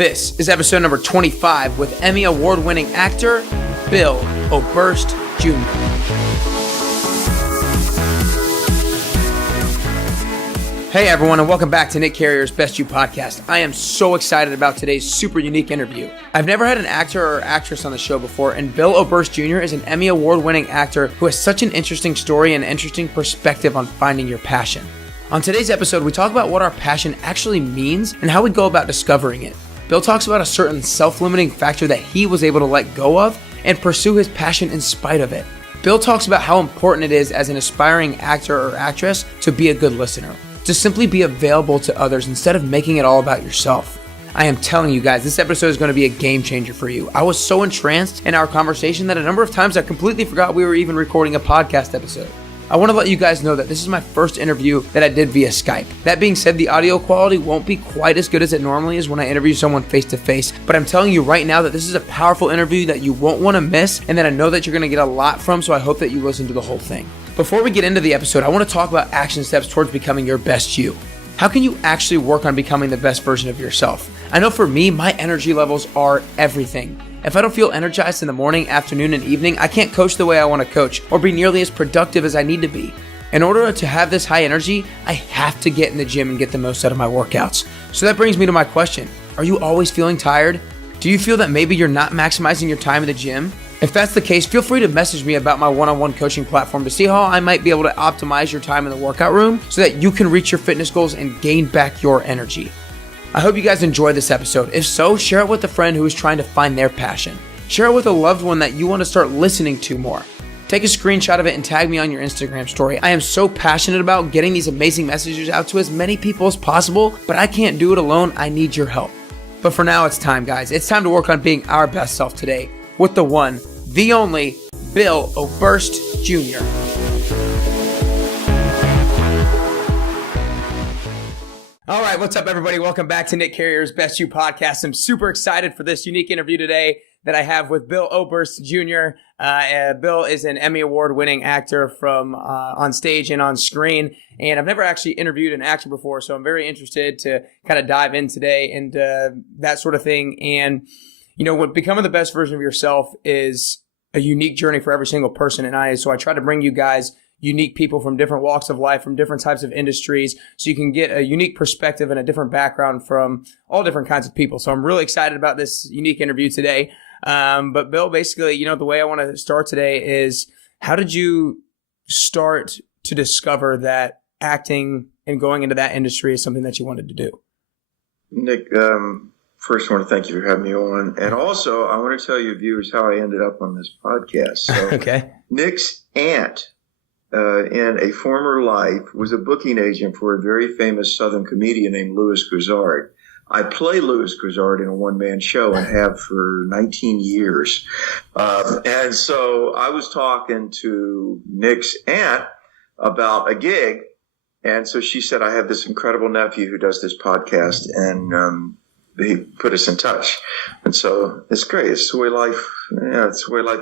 This is episode number 25 with Emmy Award-winning actor Bill Oberst Jr. Hey everyone, and welcome back to Nick Carrier's Best You podcast. I am so excited about today's super unique interview. I've never had an actor or actress on the show before, and Bill Oberst Jr. is an Emmy Award-winning actor who has such an interesting story and interesting perspective on finding your passion. On today's episode, we talk about what our passion actually means and how we go about discovering it. Bill talks about a certain self-limiting factor that he was able to let go of and pursue his passion in spite of it. Bill talks about how important it is as an aspiring actor or actress to be a good listener, to simply be available to others instead of making it all about yourself. I am telling you guys, this episode is going to be a game changer for you. I was so entranced in our conversation that a number of times I completely forgot we were even recording a podcast episode. I want to let you guys know that this is my first interview that I did via Skype. That being said, the audio quality won't be quite as good as it normally is when I interview someone face to face, but I'm telling you right now that this is a powerful interview that you won't want to miss and that I know that you're going to get a lot from, so I hope that you listen to the whole thing. Before we get into the episode, I want to talk about action steps towards becoming your best you. How can you actually work on becoming the best version of yourself? I know for me, my energy levels are everything. If I don't feel energized in the morning, afternoon, and evening, I can't coach the way I want to coach or be nearly as productive as I need to be. In order to have this high energy, I have to get in the gym and get the most out of my workouts. So that brings me to my question. Are you always feeling tired? Do you feel that maybe you're not maximizing your time in the gym? If that's the case, feel free to message me about my one-on-one coaching platform to see how I might be able to optimize your time in the workout room so that you can reach your fitness goals and gain back your energy. I hope you guys enjoyed this episode. If so, share it with a friend who is trying to find their passion. Share it with a loved one that you want to start listening to more. Take a screenshot of it and tag me on your Instagram story. I am so passionate about getting these amazing messages out to as many people as possible, but I can't do it alone. I need your help. But for now, it's time, guys. It's time to work on being our best self today with the one, the only, Bill Oberst Jr. All right, what's up, everybody? Welcome back to Nick Carrier's Best You podcast. I'm super excited for this unique interview today that I have with Bill Oberst Jr. Bill is an Emmy Award-winning actor from on stage and on screen, and I've never actually interviewed an actor before, so I'm very interested to kind of dive in today and that sort of thing. And you know, what becoming the best version of yourself is a unique journey for every single person, and so I try to bring you guys unique people from different walks of life, from different types of industries, so you can get a unique perspective and a different background from all different kinds of people. So I'm really excited about this unique interview today. But Bill, basically, you know, the way I want to start today is, how did you start to discover that acting and going into that industry is something that you wanted to do? Nick, first I want to thank you for having me on. And also, I want to tell you viewers how I ended up on this podcast. So, okay. Nick's aunt in a former life was a booking agent for a very famous Southern comedian named Louis Grizzard. I play Louis Grizzard in a one-man show and have for 19 years. And so I was talking to Nick's aunt about a gig. And so she said, I have this incredible nephew who does this podcast, and he put us in touch. And so it's great. It's the way life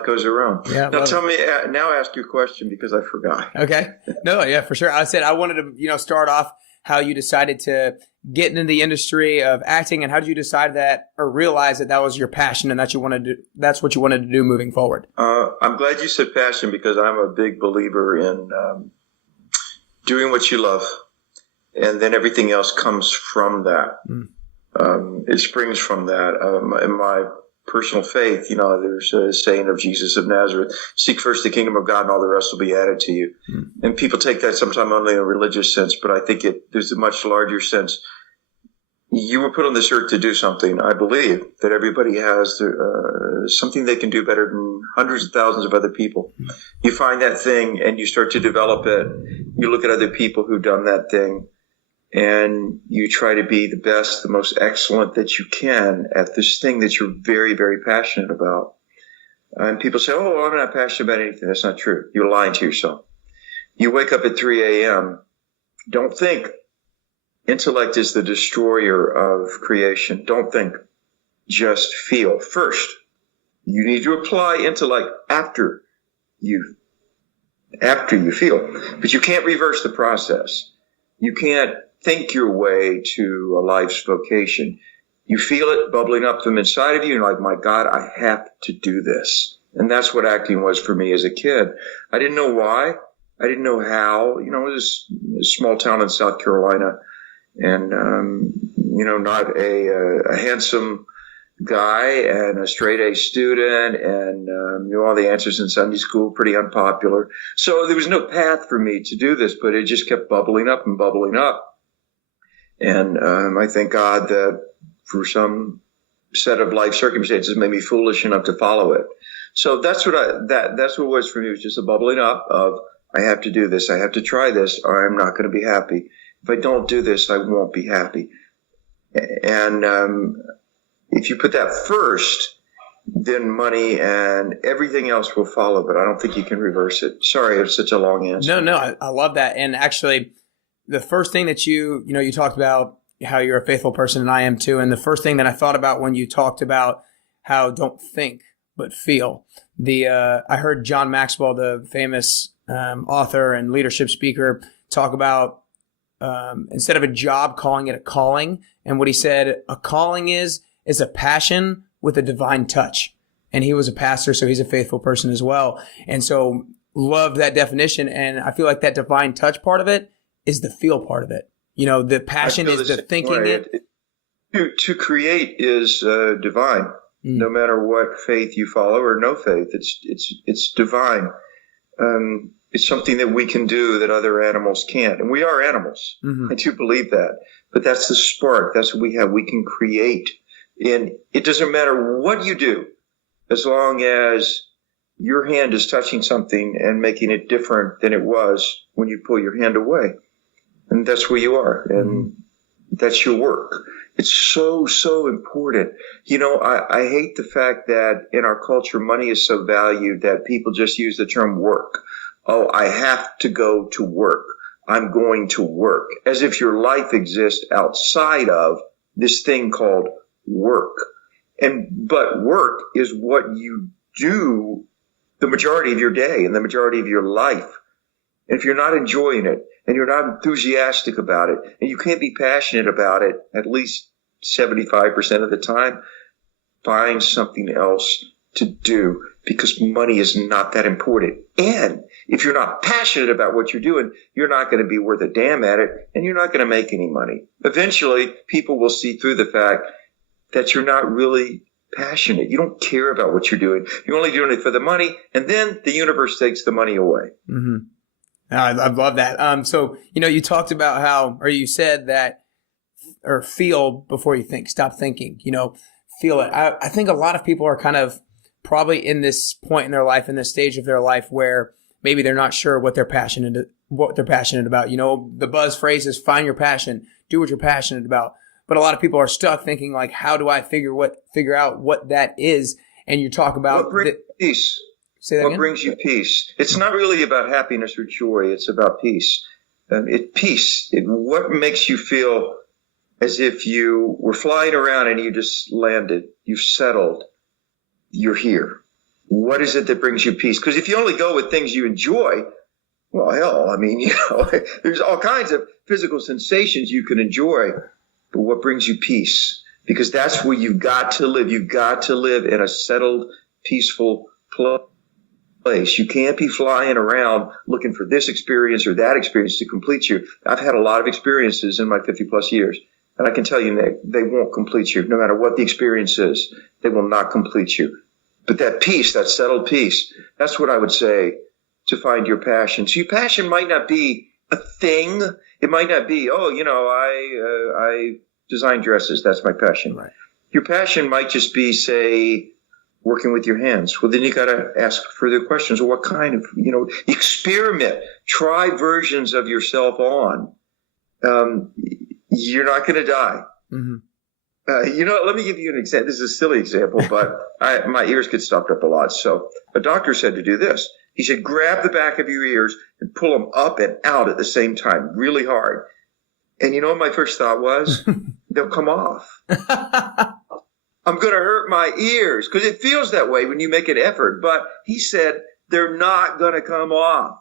goes around. Yeah, now tell me, now ask your question because I forgot. Okay. No, yeah, for sure. I said I wanted to, start off how you decided to get into the industry of acting, and how did you decide that or realize that was your passion and that's what you wanted to do moving forward? I'm glad you said passion, because I'm a big believer in doing what you love, and then everything else comes from that. It springs from that. In my personal faith, there's a saying of Jesus of Nazareth, seek first the kingdom of God and all the rest will be added to you. And people take that sometimes only in a religious sense, but I think there's a much larger sense. You were put on this earth to do something. I believe that everybody has something they can do better than hundreds of thousands of other people. You find that thing and you start to develop it. You look at other people who've done that thing, and you try to be the best, the most excellent that you can at this thing that you're very, very passionate about. And people say, oh, I'm not passionate about anything. That's not true. You're lying to yourself. You wake up at 3 a.m. Don't think intellect is the destroyer of creation. Don't think. Just feel. First, you need to apply intellect after you feel. But you can't reverse the process. You can't think your way to a life's vocation. You feel it bubbling up from inside of you. You're like, my God, I have to do this. And that's what acting was for me as a kid. I didn't know why. I didn't know how. It was a small town in South Carolina, and not a handsome guy and a straight A student, and knew all the answers in Sunday school, pretty unpopular. So there was no path for me to do this, but it just kept bubbling up and bubbling up. And I thank God that for some set of life circumstances made me foolish enough to follow it. So that's what it was for me. It was just a bubbling up of, I have to do this. I have to try this, or I'm not going to be happy. If I don't do this, I won't be happy. And if you put that first, then money and everything else will follow. But I don't think you can reverse it. Sorry, it's such a long answer. No, I love that. And actually, the first thing that you talked about how you're a faithful person, and I am too. And the first thing that I thought about when you talked about how don't think but feel. I heard John Maxwell, the famous author and leadership speaker, talk about instead of a job, calling it a calling. And what he said, a calling is a passion with a divine touch. And he was a pastor, so he's a faithful person as well. And so love that definition. And I feel like that divine touch part of it is the feel part of it. The passion is the thinking it. To create is divine. No matter what faith you follow or no faith, it's divine. It's something that we can do that other animals can't. And we are animals. Mm-hmm. I do believe that. But that's the spark. That's what we have. We can create. And it doesn't matter what you do, as long as your hand is touching something and making it different than it was when you pull your hand away. And that's where you are. And that's your work. It's so, so important. I hate the fact that in our culture, money is so valued that people just use the term work. Oh, I have to go to work. I'm going to work. As if your life exists outside of this thing called work. But work is what you do the majority of your day and the majority of your life. And if you're not enjoying it and you're not enthusiastic about it and you can't be passionate about it at least 75% of the time, find something else to do, because money is not that important. And if you're not passionate about what you're doing, you're not going to be worth a damn at it, and you're not going to make any money. Eventually, people will see through the fact that you're not really passionate. You don't care about what you're doing. You're only doing it for the money, and then the universe takes the money away. Mm-hmm. I love that. So, you talked about you said that, or feel before you think, stop thinking, feel it. I think a lot of people are kind of probably in this point in their life, in this stage of their life where maybe they're not sure what they're passionate about. The buzz phrase is find your passion, do what you're passionate about. But a lot of people are stuck thinking like, how do I figure out what that is? And you talk about what brings peace. Say that what again? Brings you peace? It's not really about happiness or joy. It's about peace. What makes you feel as if you were flying around and you just landed, you've settled, you're here. What is it that brings you peace? Because if you only go with things you enjoy, well, hell, there's all kinds of physical sensations you can enjoy. But what brings you peace? Because that's where you've got to live. You've got to live in a settled, peaceful place. You can't be flying around looking for this experience or that experience to complete you. I've had a lot of experiences in my 50 plus years. And I can tell you, Nick, they won't complete you. No matter what the experience is, they will not complete you. But that peace, that settled peace, that's what I would say to find your passion. So your passion might not be a thing. It might not be, I design dresses. That's my passion. Right. Your passion might just be, say, working with your hands. Well, then you got to ask further questions. Well, what kind of, experiment, try versions of yourself on. You're not going to die. Mm-hmm. Let me give you an example. This is a silly example, but my ears get stopped up a lot. So a doctor said to do this. He said, grab the back of your ears and pull them up and out at the same time, really hard. And you know what my first thought was? They'll come off. I'm going to hurt my ears, because it feels that way when you make an effort. But he said, they're not going to come off.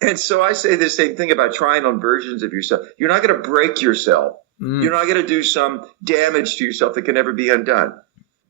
And so I say the same thing about trying on versions of yourself. You're not going to break yourself. You're not going to do some damage to yourself that can never be undone.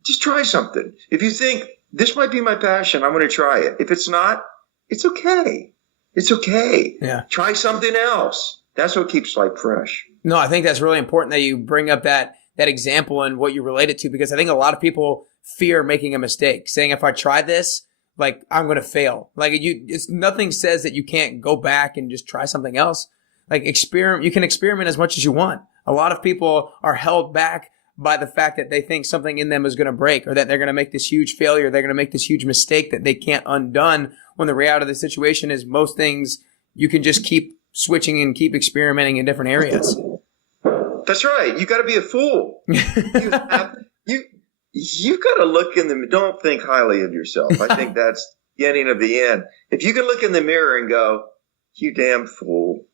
Just try something. If you think this might be my passion, I'm going to try it. If it's not, it's okay. It's okay. Yeah. Try something else. That's what keeps life fresh. No, I think that's really important that you bring up that example and what you relate it to, because I think a lot of people fear making a mistake, saying if I try this, like I'm going to fail. Like nothing says that you can't go back and just try something else. Like you can experiment as much as you want. A lot of people are held back by the fact that they think something in them is going to break, or that they're going to make this huge failure. They're going to make this huge mistake that they can't undone, when the reality of the situation is most things you can just keep switching and keep experimenting in different areas. That's right. You got to be a fool. You got to look in the. Don't think highly of yourself. I think that's the beginning of the end. If you can look in the mirror and go, "You damn fool,"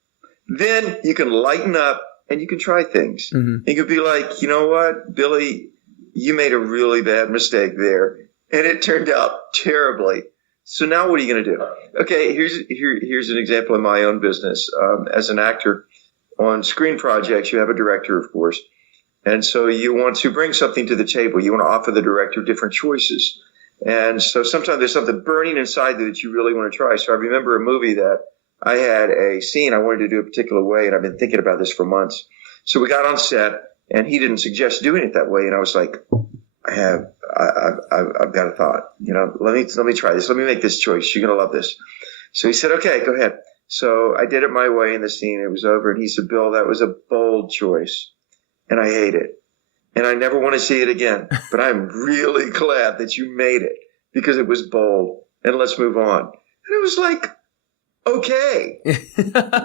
then you can lighten up and you can try things. Mm-hmm. You could be like, you know what, Billy, you made a really bad mistake there, and it turned out terribly. So now what are you going to do? Okay, here's an example in my own business. As an actor on screen projects, you have a director, of course. And so you want to bring something to the table. You want to offer the director different choices. And so sometimes there's something burning inside that you really want to try. So I remember a movie that I had a scene I wanted to do a particular way, and I've been thinking about this for months. So we got on set, and he didn't suggest doing it that way. And I was like, I've got a thought. Let me try this. Let me make this choice. You're going to love this. So he said, okay, go ahead. So I did it my way in the scene. It was over. And he said, Bill, that was a bold choice. And I hate it. And I never want to see it again. But I'm really glad that you made it, because it was bold. And let's move on. And it was like, okay.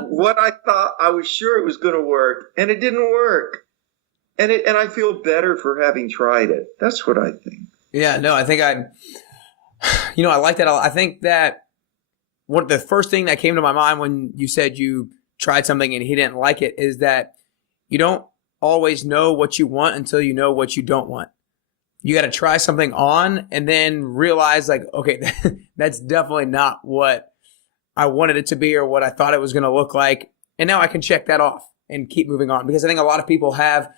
What I thought, I was sure it was going to work. And it didn't work. And I feel better for having tried it. That's what I think. Yeah, no, I think I like that. I think that the first thing that came to my mind when you said you tried something and he didn't like it is that you don't always know what you want until you know what you don't want. You got to try something on and then realize, like, okay, that's definitely not what I wanted it to be or what I thought it was going to look like. And now I can check that off and keep moving on, because I think a lot of people have,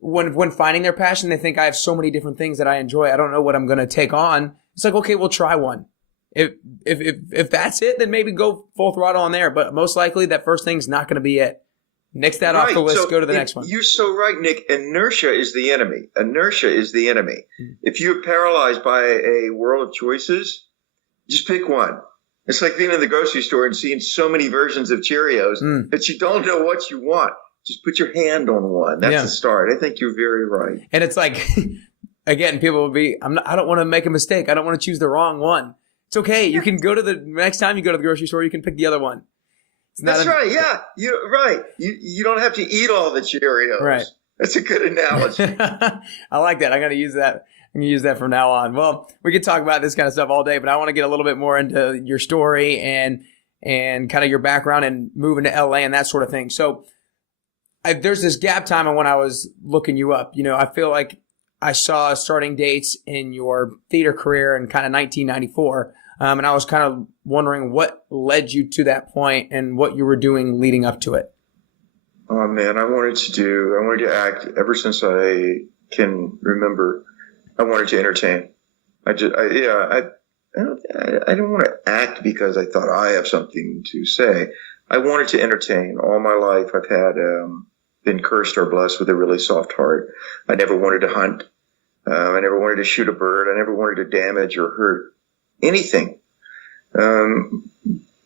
when finding their passion, they think I have so many different things that I enjoy. I don't know what I'm going to take on. It's like, okay, we'll try one. If that's it, then maybe go full throttle on there. But most likely that first thing's not going to be it. Nix that off the list, so go to the next one. You're so right, Nick. Inertia is the enemy. Inertia is the enemy. Mm-hmm. If you're paralyzed by a world of choices, just pick one. It's like being in the grocery store and seeing so many versions of Cheerios that you don't know what you want. Just put your hand on one. That's a start. I think you're very right. And it's like, again, people will be, I don't want to make a mistake. I don't want to choose the wrong one. It's okay. You can go to the next time you go to the grocery store, you can pick the other one. That's right. Yeah, you're right. You don't have to eat all the Cheerios. Right. That's a good analogy. I like that. I'm going to use that. I'm going to use that from now on. Well, we could talk about this kind of stuff all day, but I want to get a little bit more into your story and kind of your background and moving to LA and that sort of thing. So there's this gap time when I was looking you up. I feel like I saw starting dates in your theater career in kind of 1994. And I was kind of wondering what led you to that point and what you were doing leading up to it. Oh man, I wanted to act ever since I can remember. I wanted to entertain. I don't want to act because I thought I have something to say. I wanted to entertain. All my life I've had been cursed or blessed with a really soft heart. I never wanted to hunt. I never wanted to shoot a bird. I never wanted to damage or hurt anything,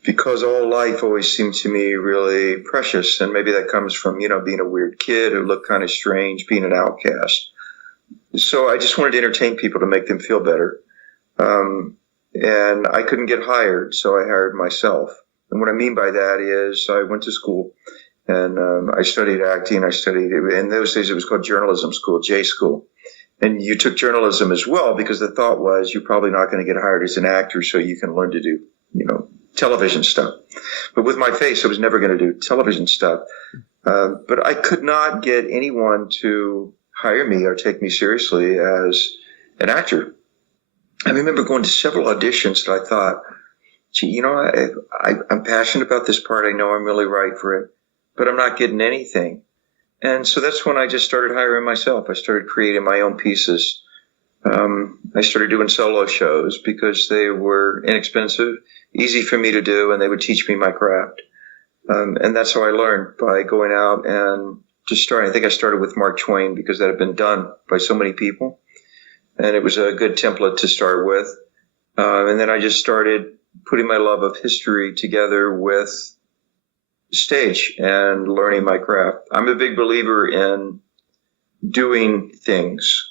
because all life always seemed to me really precious. And maybe that comes from, being a weird kid who looked kind of strange, being an outcast. So I just wanted to entertain people to make them feel better. And I couldn't get hired, so I hired myself. And what I mean by that is I went to school and I studied acting. In those days it was called journalism school, J school. And you took journalism as well because the thought was you're probably not going to get hired as an actor, so you can learn to do, television stuff. But with my face, I was never going to do television stuff. But I could not get anyone to hire me or take me seriously as an actor. I remember going to several auditions that I thought, gee, I'm passionate about this part. I know I'm really right for it, but I'm not getting anything. And so that's when I just started hiring myself. I started creating my own pieces. I started doing solo shows because they were inexpensive, easy for me to do, and they would teach me my craft. And that's how I learned, by going out and just starting. I think I started with Mark Twain because that had been done by so many people, and it was a good template to start with. And then I just started putting my love of history together with stage and learning my craft. I'm a big believer in doing things.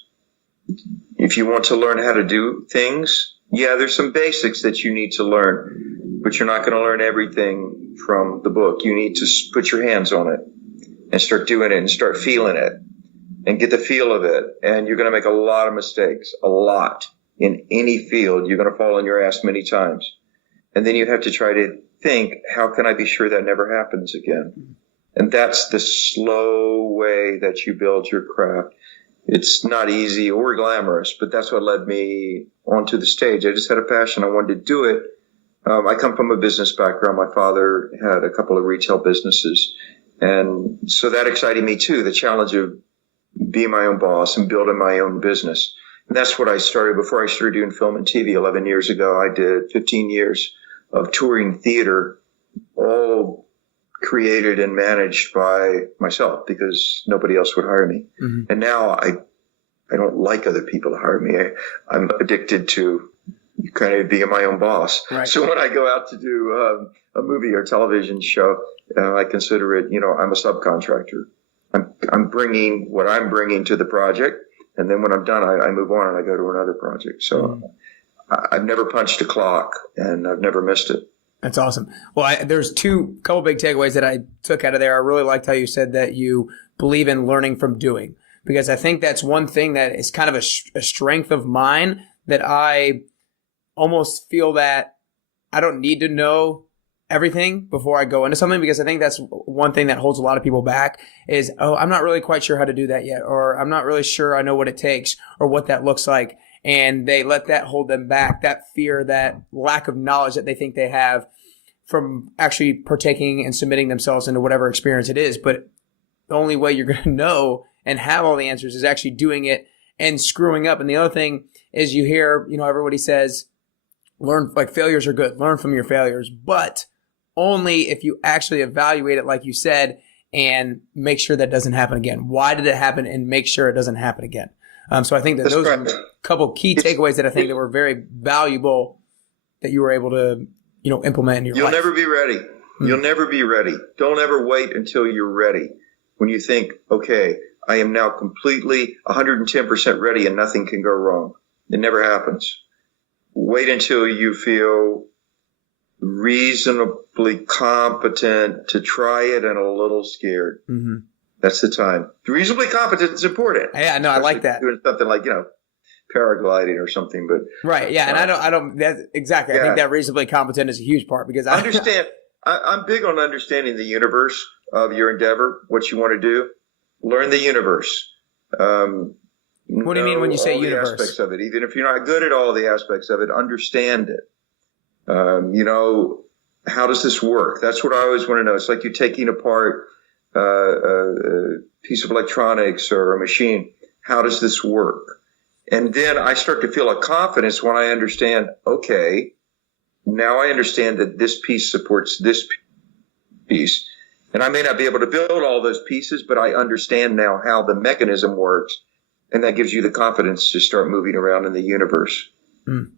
If you want to learn how to do things, yeah, there's some basics that you need to learn, but you're not going to learn everything from the book. You need to put your hands on it and start doing it and start feeling it and get the feel of it. And you're going to make a lot of mistakes, a lot. In any field, you're going to fall on your ass many times. And then you have to try to think, how can I be sure that never happens again? And that's the slow way that you build your craft. It's not easy or glamorous, but that's what led me onto the stage. I just had a passion. I wanted to do it. I come from a business background. My father had a couple of retail businesses. And so that excited me too, the challenge of being my own boss and building my own business. And that's what I started before I started doing film and TV 11 years ago. I did 15 years of touring theater, all created and managed by myself because nobody else would hire me. Mm-hmm. And now I don't like other people to hire me. I'm addicted to kind of being my own boss. Right. So when I go out to do a movie or television show, I consider it, I'm a subcontractor. I'm bringing what I'm bringing to the project. And then when I'm done, I move on and I go to another project. So I've never punched a clock and I've never missed it. That's awesome. Well, there's couple big takeaways that I took out of there. I really liked how you said that you believe in learning from doing, because I think that's one thing that is kind of a strength of mine, that I almost feel that I don't need to know everything before I go into something, because I think that's one thing that holds a lot of people back is, I'm not really quite sure how to do that yet, or I'm not really sure I know what it takes or what that looks like. And they let that hold them back, that fear, that lack of knowledge that they think they have from actually partaking and submitting themselves into whatever experience it is. But the only way you're going to know and have all the answers is actually doing it and screwing up. And the other thing is, you hear, everybody says, failures are good, learn from your failures, but only if you actually evaluate it, like you said, and make sure that doesn't happen again. Why did it happen? And make sure it doesn't happen again. So I think that those are a couple key takeaways that I think that were very valuable that you were able to, implement in your life. You'll never be ready. You'll never be ready. Don't ever wait until you're ready. When you think, okay, I am now completely 110% ready and nothing can go wrong. It never happens. Wait until you feel reasonably competent to try it and a little scared. Mm-hmm. That's the time. Reasonably competent is important. Yeah, no, I like that. Doing something like, paragliding or something, but right. Yeah. And I don't, exactly. Yeah. I think that reasonably competent is a huge part, because I understand. I'm big on understanding the universe of your endeavor, what you want to do. Learn the universe. What do you mean when you say all universe? The aspects of it. Even if you're not good at all the aspects of it, understand it. How does this work? That's what I always want to know. It's like you're taking apart a piece of electronics or a machine. How does this work? And then I start to feel a confidence when I understand, okay, now I understand that this piece supports this piece. And I may not be able to build all those pieces, but I understand now how the mechanism works. And that gives you the confidence to start moving around in the universe. Mm.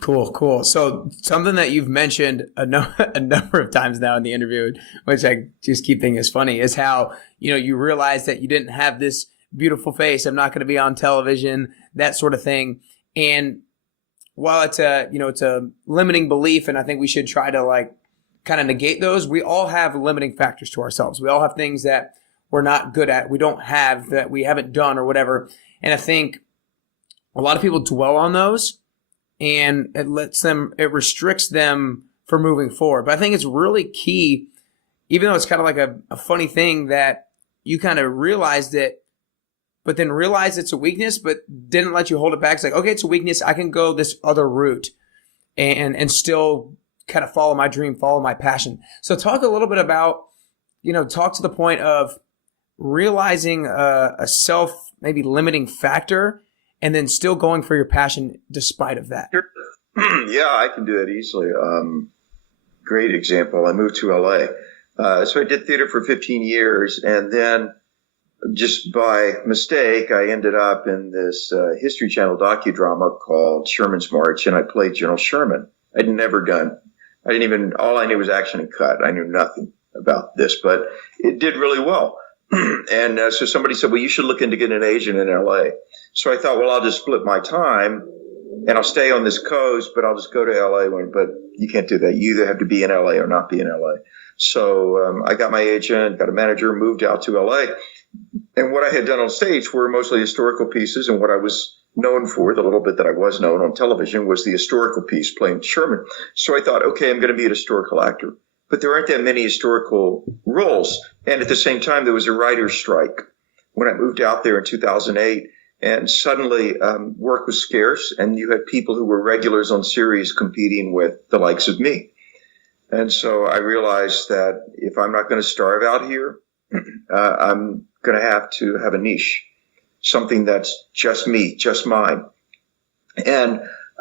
Cool. So something that you've mentioned a number of times now in the interview, which I just keep thinking is funny, is how, you realize that you didn't have this beautiful face. I'm not going to be on television, that sort of thing. And while it's a limiting belief, and I think we should try to kind of negate those, we all have limiting factors to ourselves. We all have things that we're not good at, we don't have, that we haven't done or whatever. And I think a lot of people dwell on those, and it restricts them for moving forward. But I think it's really key, even though it's kind of like a funny thing that you kind of realized it, but then realized it's a weakness, but didn't let you hold it back. It's like, okay, it's a weakness. I can go this other route and still kind of follow my dream, follow my passion. So talk a little bit about, talk to the point of realizing a self maybe limiting factor and then still going for your passion despite of that? Sure. Yeah, I can do that easily. Great example. I moved to LA. So I did theater for 15 years, and then just by mistake, I ended up in this History Channel docudrama called Sherman's March, and I played General Sherman. All I knew was action and cut. I knew nothing about this, but it did really well. And so somebody said, well, you should look into getting an agent in LA. So I thought, well, I'll just split my time and I'll stay on this coast, but I'll just go to LA. But you can't do that. You either have to be in LA or not be in LA. So I got my agent, got a manager, moved out to LA. And what I had done on stage were mostly historical pieces, and what I was known for, the little bit that I was known on television, was the historical piece playing Sherman. So I thought, okay, I'm going to be an historical actor. But there aren't that many historical roles. And at the same time, there was a writer's strike when I moved out there in 2008. And suddenly work was scarce, and you had people who were regulars on series competing with the likes of me. And so I realized that if I'm not going to starve out here, I'm going to have a niche, something that's just me, just mine. And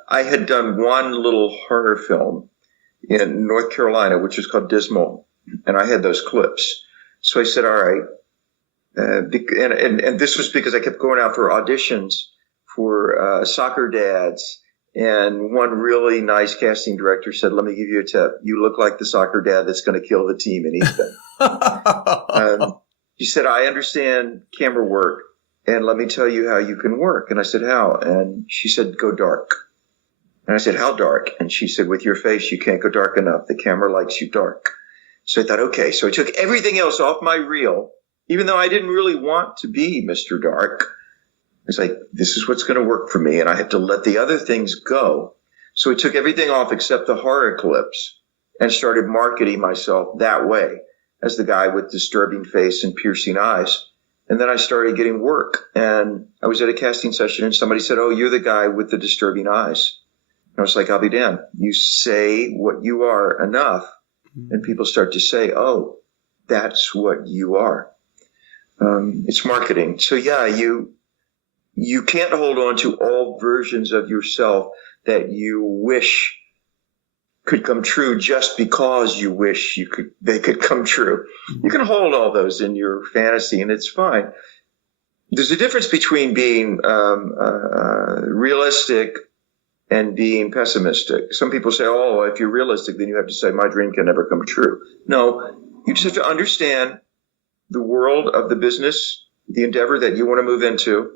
I had done one little horror film in North Carolina, which was called Dismal, and I had those clips. So I said, all right. And this was because I kept going out for auditions for soccer dads. And one really nice casting director said, let me give you a tip. You look like the soccer dad that's going to kill the team in Ethan. She said, I understand camera work, and let me tell you how you can work. And I said, how? And she said, go dark. And I said, how dark? And she said, with your face, you can't go dark enough. The camera likes you dark. So I thought, okay. So I took everything else off my reel, even though I didn't really want to be Mr. Dark. It's like, this is what's going to work for me, and I have to let the other things go. So I took everything off except the horror clips and started marketing myself that way as the guy with disturbing face and piercing eyes. And then I started getting work, and I was at a casting session, and somebody said, oh, you're the guy with the disturbing eyes. And I was like, I'll be damned. You say what you are enough, and people start to say, oh, that's what you are. It's marketing. So yeah, you can't hold on to all versions of yourself that you wish could come true just because you wish they could come true. You can hold all those in your fantasy, and it's fine. There's a difference between being realistic and being pessimistic. Some people say, oh, if you're realistic, then you have to say, my dream can never come true. No, you just have to understand the world of the business, the endeavor that you want to move into.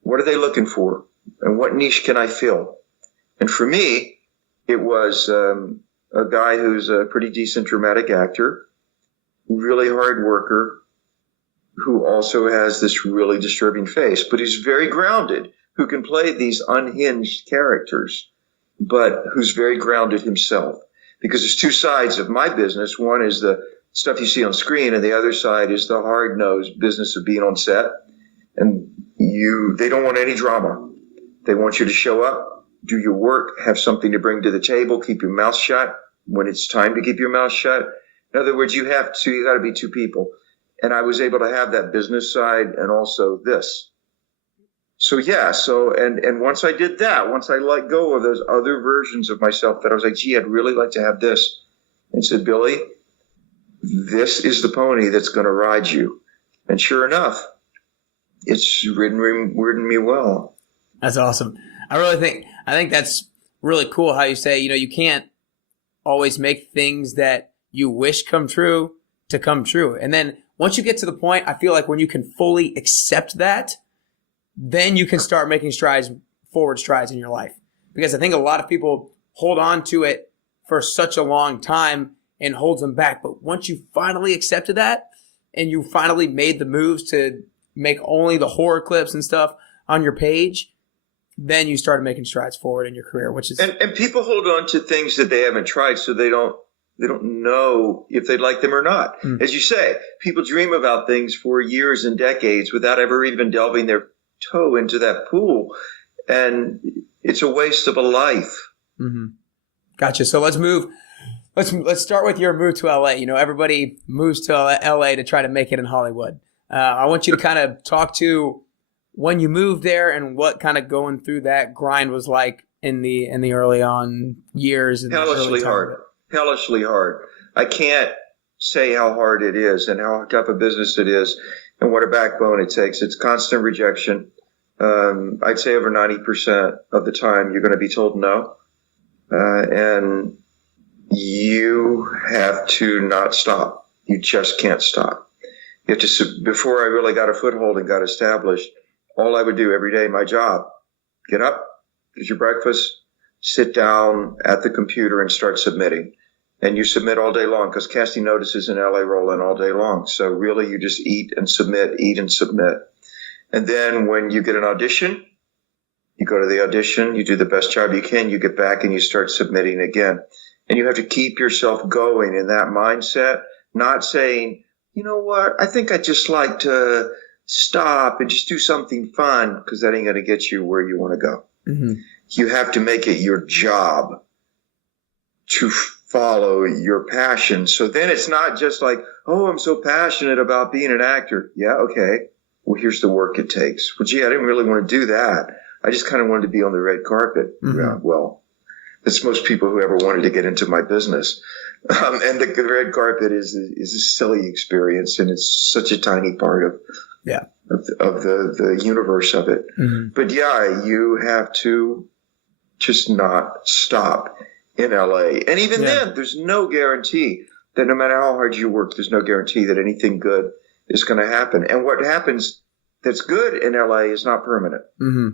What are they looking for? And what niche can I fill? And for me, it was a guy who's a pretty decent dramatic actor, really hard worker, who also has this really disturbing face, but he's very grounded, who can play these unhinged characters, but who's very grounded himself. Because there's two sides of my business. One is the stuff you see on screen, and the other side is the hard-nosed business of being on set. And they don't want any drama. They want you to show up, do your work, have something to bring to the table, keep your mouth shut when it's time to keep your mouth shut. In other words, you got to be two people. And I was able to have that business side and also this. So yeah, and once I did that, once I let go of those other versions of myself that I was like, gee, I'd really like to have this. And said, Billy, this is the pony that's going to ride you. And sure enough, it's ridden me well. That's awesome. I think that's really cool how you say, you can't always make things that you wish come true to come true. And then once you get to the point, I feel like when you can fully accept that, then you can start making forward strides in your life. Because I think a lot of people hold on to it for such a long time and holds them back. But once you finally accepted that and you finally made the moves to make only the horror clips and stuff on your page, then you started making strides forward in your career, which is... And people hold on to things that they haven't tried, so they don't know if they like them or not. As you say, people dream about things for years and decades without ever even delving their toe into that pool, and it's a waste of a life. Mm-hmm. Gotcha. So let's start with your move to LA. Everybody moves to LA to try to make it in Hollywood. I want you to kind of talk to when you moved there and what kind of going through that grind was like in the early on years. Hellishly hard. I can't say how hard it is and how tough a business it is and what a backbone it takes. It's constant rejection. I'd say over 90% of the time you're going to be told no. And you have to not stop. You just can't stop. You have to, before I really got a foothold and got established, all I would do every day, my job, get up, get your breakfast, sit down at the computer and start submitting. And you submit all day long because casting notices in LA roll in all day long. So really you just eat and submit. And then when you get an audition, you go to the audition, you do the best job you can, you get back and you start submitting again. And you have to keep yourself going in that mindset, not saying, you know what, I think I'd just like to stop and just do something fun, because that ain't going to get you where you want to go. Mm-hmm. You have to make it your job to follow your passion. So then it's not just like, oh, I'm so passionate about being an actor. Yeah, okay. Well, here's the work it takes. Well, gee, I didn't really want to do that. I just kind of wanted to be on the red carpet. Mm-hmm. Yeah, well, that's most people who ever wanted to get into my business. And the red carpet is a silly experience, and it's such a tiny part of the universe of it. Mm-hmm. But yeah, you have to just not stop in LA. And even then, there's no guarantee that no matter how hard you work, there's no guarantee that anything good is going to happen. And what happens that's good in LA is not permanent. Mm-hmm.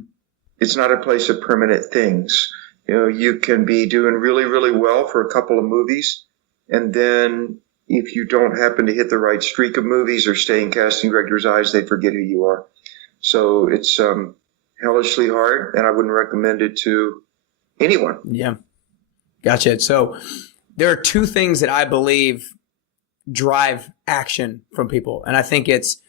It's not a place of permanent things. You know, you can be doing really, really well for a couple of movies, and then if you don't happen to hit the right streak of movies or stay in casting directors' eyes, they forget who you are. So it's hellishly hard, and I wouldn't recommend it to anyone. Yeah. Gotcha. So there are two things that I believe drive action from people, and I think it's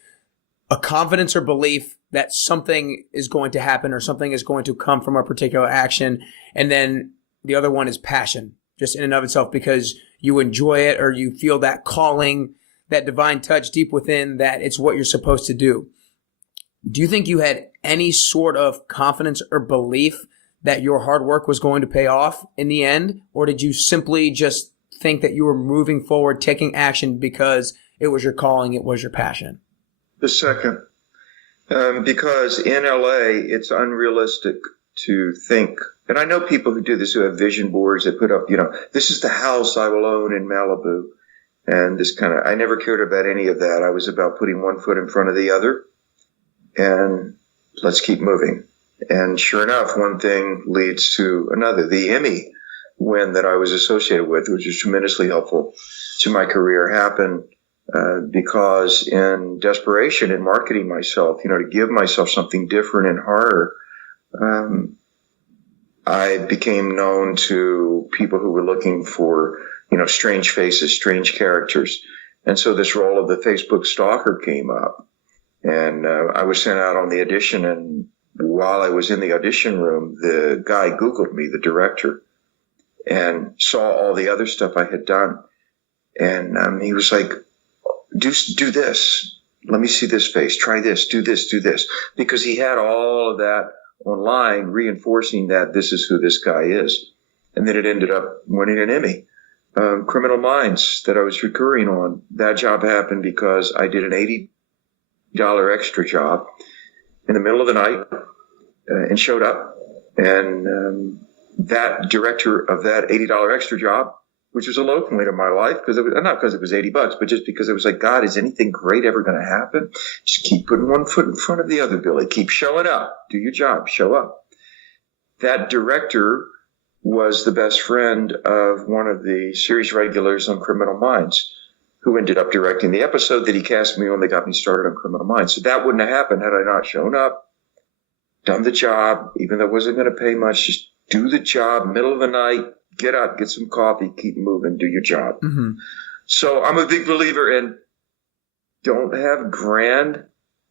a confidence or belief that something is going to happen or something is going to come from a particular action. And then the other one is passion, just in and of itself, because you enjoy it or you feel that calling, that divine touch deep within that it's what you're supposed to do. Do you think you had any sort of confidence or belief that your hard work was going to pay off in the end? Or did you simply just think that you were moving forward, taking action because it was your calling, it was your passion? The second. Because in LA, it's unrealistic to think, and I know people who do this, who have vision boards that put up, you know, this is the house I will own in Malibu. And this kind of, I never cared about any of that. I was about putting one foot in front of the other and let's keep moving. And sure enough, one thing leads to another. The Emmy win that I was associated with, which was tremendously helpful to my career, happened because in desperation in marketing myself, you know, to give myself something different and harder, I became known to people who were looking for, you know, strange faces, strange characters. And so this role of the Facebook stalker came up, and I was sent out on the audition. And while I was in the audition room, the guy Googled me, the director, and saw all the other stuff I had done. And he was like, do this. Let me see this face. Try this. Do this. Do this. Because he had all of that online reinforcing that this is who this guy is. And then it ended up winning an Emmy. Criminal Minds that I was recurring on, that job happened because I did an $80 extra job in the middle of the night and showed up. And that director of that $80 extra job, which was a low point of my life, because it was not because it was $80, but just because it was like, God, is anything great ever going to happen? Just keep putting one foot in front of the other, Billy. Keep showing up. Do your job. Show up. That director was the best friend of one of the series regulars on Criminal Minds, who ended up directing the episode that he cast me on that got me started on Criminal Minds. So that wouldn't have happened had I not shown up, done the job, even though it wasn't going to pay much. Just do the job, middle of the night. Get up, get some coffee, keep moving, do your job. Mm-hmm. So I'm a big believer in don't have grand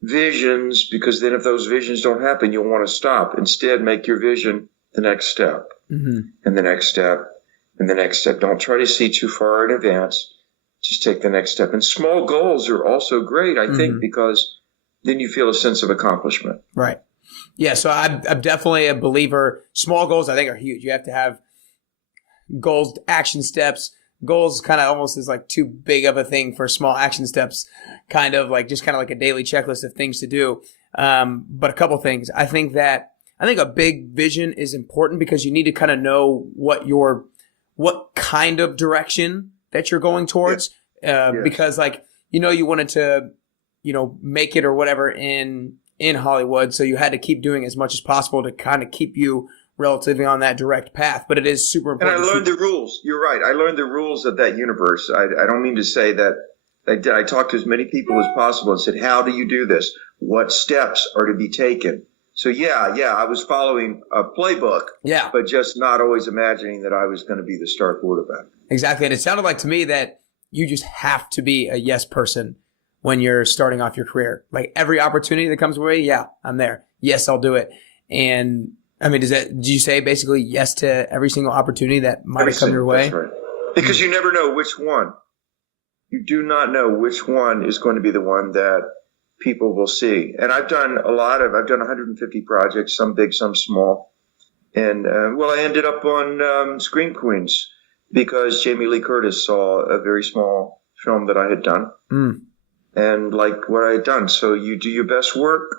visions, because then if those visions don't happen, you'll want to stop. Instead, make your vision the next step, mm-hmm. and the next step, and the next step. Don't try to see too far in advance. just take the next step. And small goals are also great, I think, because then you feel a sense of accomplishment. Right. Yeah. So I'm definitely a believer. Small goals, I think, are huge. You have to have goals, action steps. Goals kind of almost is like too big of a thing for small action steps, kind of like a daily checklist of things to do. But a couple things. I think a big vision is important because you need to kind of know what kind of direction that you're going towards. Because you wanted to, make it or whatever in Hollywood. So you had to keep doing as much as possible to kind of keep you relatively on that direct path. But it is super important. And I learned the rules. You're right. I learned the rules of that universe. I don't mean to say that I did. I talked to as many people as possible and said, how do you do this? What steps are to be taken? So I was following a playbook, but just not always imagining that I was going to be the star quarterback. Exactly. And it sounded like to me that you just have to be a yes person when you're starting off your career. Like every opportunity that comes away, I'm there. Yes, I'll do it. And I mean, do you say basically yes to every single opportunity that might have come your way? That's right. Because you never know which one. You do not know which one is going to be the one that people will see. And I've done 150 projects, some big, some small. And, I ended up on Scream Queens because Jamie Lee Curtis saw a very small film that I had done and liked what I had done. So you do your best work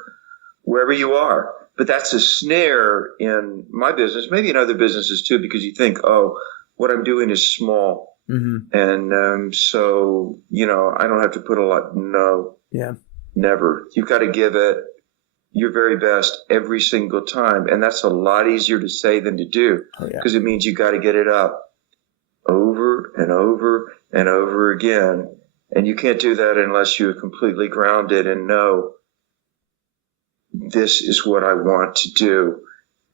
wherever you are. But that's a snare in my business, maybe in other businesses too, because you think, what I'm doing is small. Mm-hmm. And so, I don't have to put a lot. No. Yeah. Never. You've got to give it your very best every single time. And that's a lot easier to say than to do because it means you got to get it up over and over and over again. And you can't do that unless you're completely grounded and know this is what I want to do.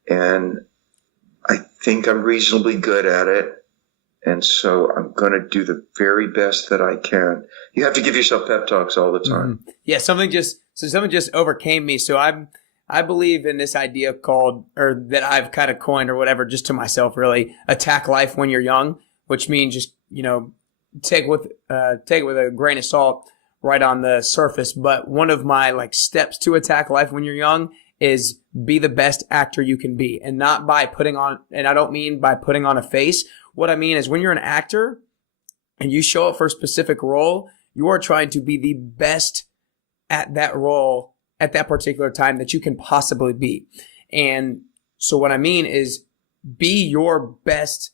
And I think I'm reasonably good at it. And so I'm going to do the very best that I can. You have to give yourself pep talks all the time. Mm-hmm. Yeah, something just overcame me. So I believe in this idea that I've kind of coined or whatever, just to myself, really, attack life when you're young, which means just, take it with a grain of salt right on the surface. But one of my steps to attack life when you're young is be the best actor you can be, and not by putting on, and I don't mean by putting on a face. What I mean is when you're an actor and you show up for a specific role, you are trying to be the best at that role at that particular time that you can possibly be. And so what I mean is be your best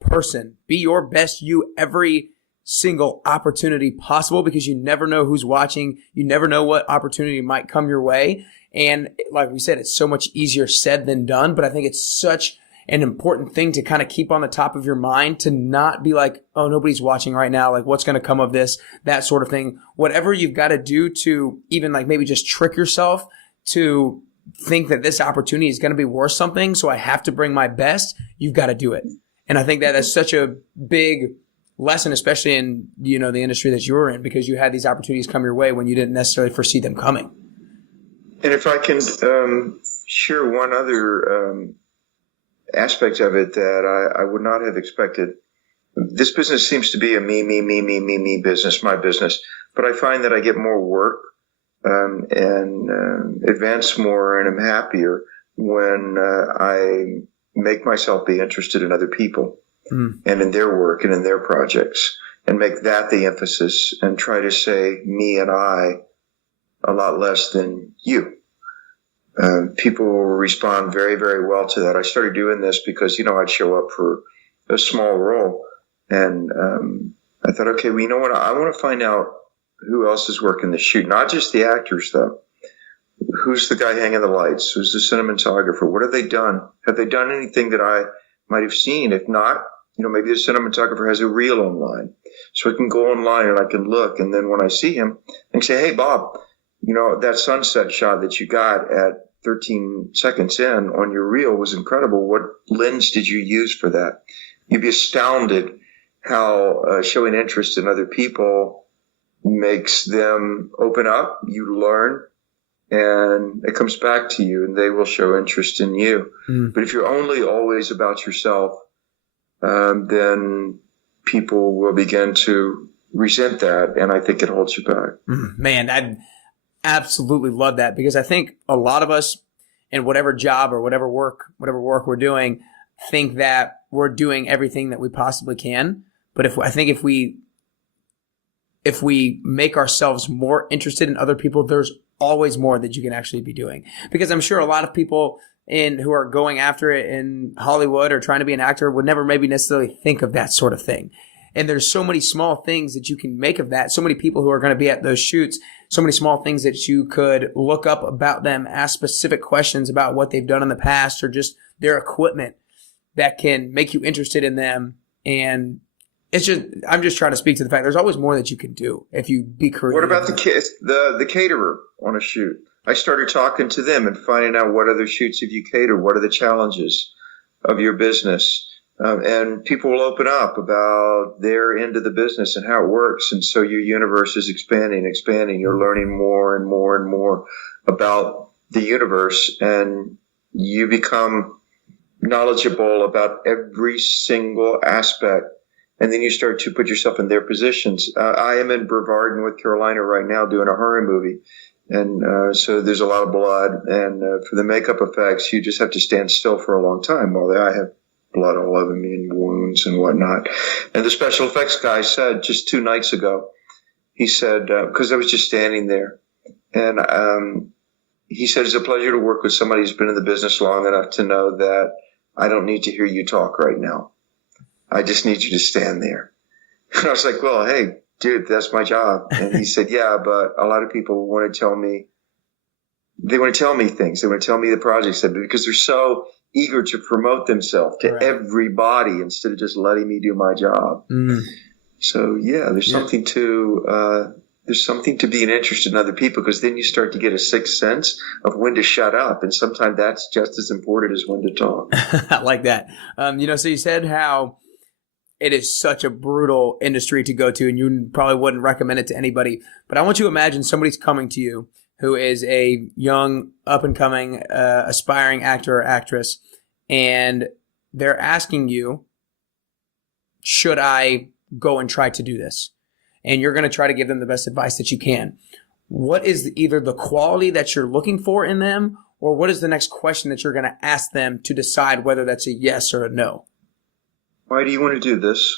person, be your best you every single opportunity possible, because you never know who's watching. You never know what opportunity might come your way. And like we said, it's so much easier said than done, but I think it's such an important thing to kind of keep on the top of your mind, to not be like, oh, nobody's watching right now. Like, what's going to come of this? That sort of thing. Whatever you've got to do to even maybe just trick yourself to think that this opportunity is going to be worth something, so I have to bring my best, you've got to do it. And I think that that's such a big lesson, especially in, the industry that you were in, because you had these opportunities come your way when you didn't necessarily foresee them coming. And if I can share one other aspect of it that I would not have expected. This business seems to be a me business, my business, but I find that I get more work and advance more, and I'm happier when I make myself be interested in other people and in their work and in their projects, and make that the emphasis, and try to say me and I a lot less than you. People will respond very, very well to that. I started doing this because, I'd show up for a small role, and I thought, okay, well, you know what? I want to find out who else is working the shoot, not just the actors, though. Who's the guy hanging the lights? Who's the cinematographer? What have they done? Have they done anything that I might have seen? If not, maybe the cinematographer has a reel online, so I can go online and I can look, and then when I see him, I can say, hey, Bob, that sunset shot that you got at 13 seconds in on your reel was incredible. What lens did you use for that? You'd be astounded how showing interest in other people makes them open up. You learn, and it comes back to you, and they will show interest in you. But if you're only always about yourself, then people will begin to resent that, and I think it holds you back. Man, I absolutely love that, because I think a lot of us in whatever job or whatever work we're doing think that we're doing everything that we possibly can. But if we make ourselves more interested in other people, there's always more that you can actually be doing. Because I'm sure a lot of people who are going after it in Hollywood or trying to be an actor would never maybe necessarily think of that sort of thing. And there's so many small things that you can make of that. So many people who are going to be at those shoots, so many small things that you could look up about them, ask specific questions about what they've done in the past or just their equipment that can make you interested in them. And I'm just trying to speak to the fact there's always more that you can do if you be creative. What about the caterer on a shoot? I started talking to them and finding out what other shoots have you catered, what are the challenges of your business. And people will open up about their end of the business and how it works. And so your universe is expanding. You're learning more and more and more about the universe, and you become knowledgeable about every single aspect. And then you start to put yourself in their positions. I am in Brevard, North Carolina right now doing a horror movie. And so there's a lot of blood. And for the makeup effects, you just have to stand still for a long time while I have blood all over me and wounds and whatnot. And the special effects guy said just 2 nights ago, he said, because I was just standing there, and he said, it's a pleasure to work with somebody who's been in the business long enough to know that I don't need to hear you talk right now. I just need you to stand there. And I was like, well, hey, dude, that's my job. And he said, yeah, but a lot of people want to tell me, they want to tell me things. They want to tell me the projects, because they're so eager to promote themselves to everybody instead of just letting me do my job. So yeah, there's something to being interested in other people, because then you start to get a sixth sense of when to shut up, and sometimes that's just as important as when to talk. I like that. So you said how it is such a brutal industry to go to, and you probably wouldn't recommend it to anybody. But I want you to imagine somebody's coming to you who is a young, up-and-coming, aspiring actor or actress, and they're asking you, should I go and try to do this? And you're going to try to give them the best advice that you can. What is either the quality that you're looking for in them, or what is the next question that you're going to ask them to decide whether that's a yes or a no? Why do you want to do this?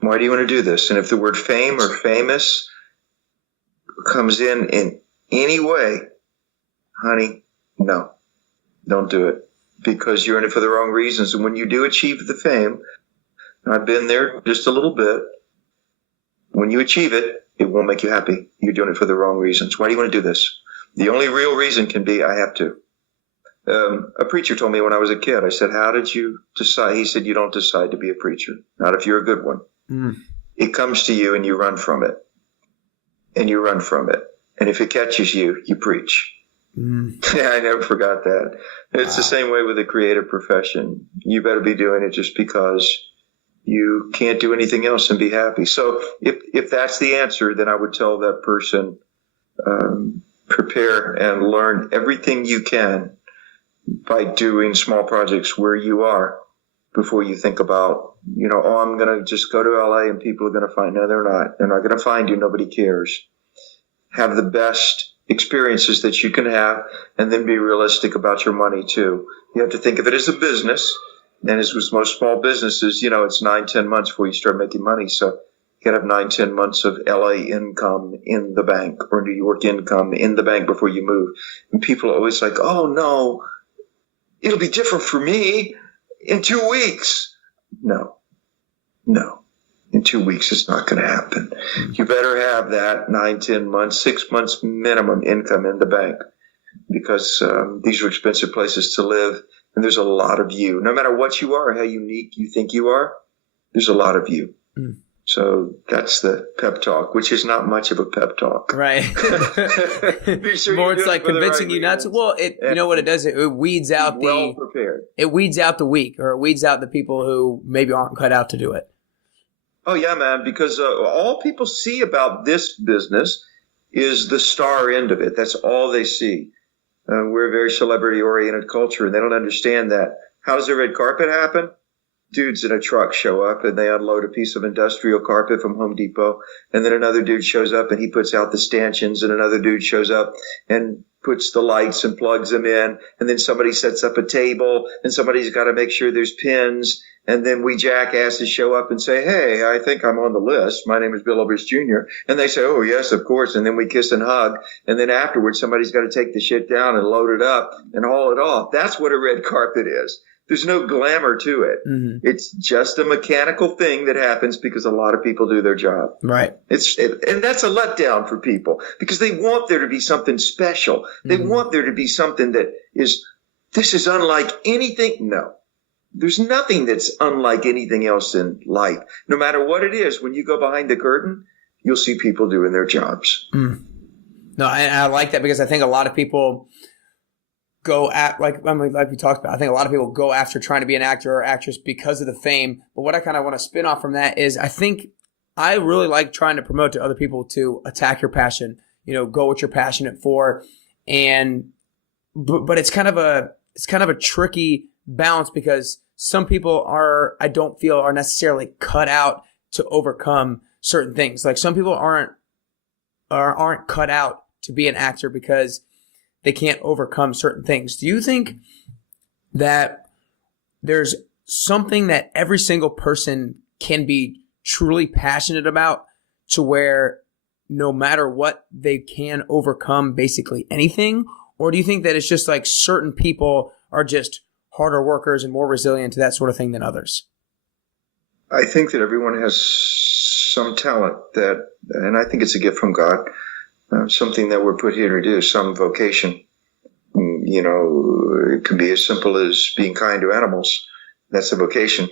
Why do you want to do this? And if the word fame or famous comes in any way, honey, no, don't do it, because you're in it for the wrong reasons. And when you do achieve the fame, and I've been there just a little bit, when you achieve it, it won't make you happy. You're doing it for the wrong reasons. Why do you want to do this? The only real reason can be, I have to. A preacher told me when I was a kid, I said, how did you decide? He said, you don't decide to be a preacher. Not if you're a good one. It comes to you and you run from it. And you run from it. And if it catches you, you preach. Yeah, I never forgot that. It's the same way with the creative profession. You better be doing it just because you can't do anything else and be happy. So if that's the answer, then I would tell that person, prepare and learn everything you can by doing small projects where you are before you think about, I'm going to just go to LA and people are going to find. No, they're not. They're not going to find you. Nobody cares. Have the best experiences that you can have, and then be realistic about your money too. You have to think of it as a business. And as with most small businesses, it's 9-10 months before you start making money. So you got to have 9-10 months of LA income in the bank, or New York income in the bank before you move. And people are always like, oh no, it'll be different for me in 2 weeks. No. In 2 weeks, it's not going to happen. You better have that 9-10 months, 6 months minimum income in the bank, because these are expensive places to live. And there's a lot of you. No matter what you are, how unique you think you are, there's a lot of you. So that's the pep talk, which is not much of a pep talk. Right. More it's like convincing you not to. Well, you know what it does? It weeds out prepared. It weeds out the weak, or it weeds out the people who maybe aren't cut out to do it. Oh, yeah, man, because all people see about this business is the star end of it. That's all they see. We're a very celebrity-oriented culture, and they don't understand that. How does the red carpet happen? dudes in a truck show up and they unload a piece of industrial carpet from Home Depot. And then another dude shows up and he puts out the stanchions, and another dude shows up and puts the lights and plugs them in. And then somebody sets up a table, and somebody's got to make sure there's pins. And then we jackasses show up and say, hey, I think I'm on the list. My name is Bill Oberst Jr. And they say, oh, yes, of course. And then we kiss and hug. And then afterwards, somebody's got to take the shit down and load it up and haul it off. That's what a red carpet is. There's no glamour to it. Mm-hmm. It's just a mechanical thing that happens because a lot of people do their job. Right. And that's a letdown for people because they want there to be something special. Mm-hmm. They want there to be something that this is unlike anything. No. There's nothing that's unlike anything else in life. No matter what it is, when you go behind the curtain, you'll see people doing their jobs. Mm. No, and I like that because I think a lot of people go at like we talked about. I think a lot of people go after trying to be an actor or actress because of the fame. But what I kind of want to spin off from that is I think I really like trying to promote to other people to attack your passion. Go what you're passionate for, but it's kind of a tricky balance because some people I don't feel are necessarily cut out to overcome certain things. Like some people aren't cut out to be an actor because they can't overcome certain things. Do you think that there's something that every single person can be truly passionate about to where no matter what they can overcome basically anything? Or do you think that it's just like certain people are just harder workers and more resilient to that sort of thing than others? I think that everyone has some talent and I think it's a gift from God, something that we're put here to do, some vocation. It can be as simple as being kind to animals. That's a vocation.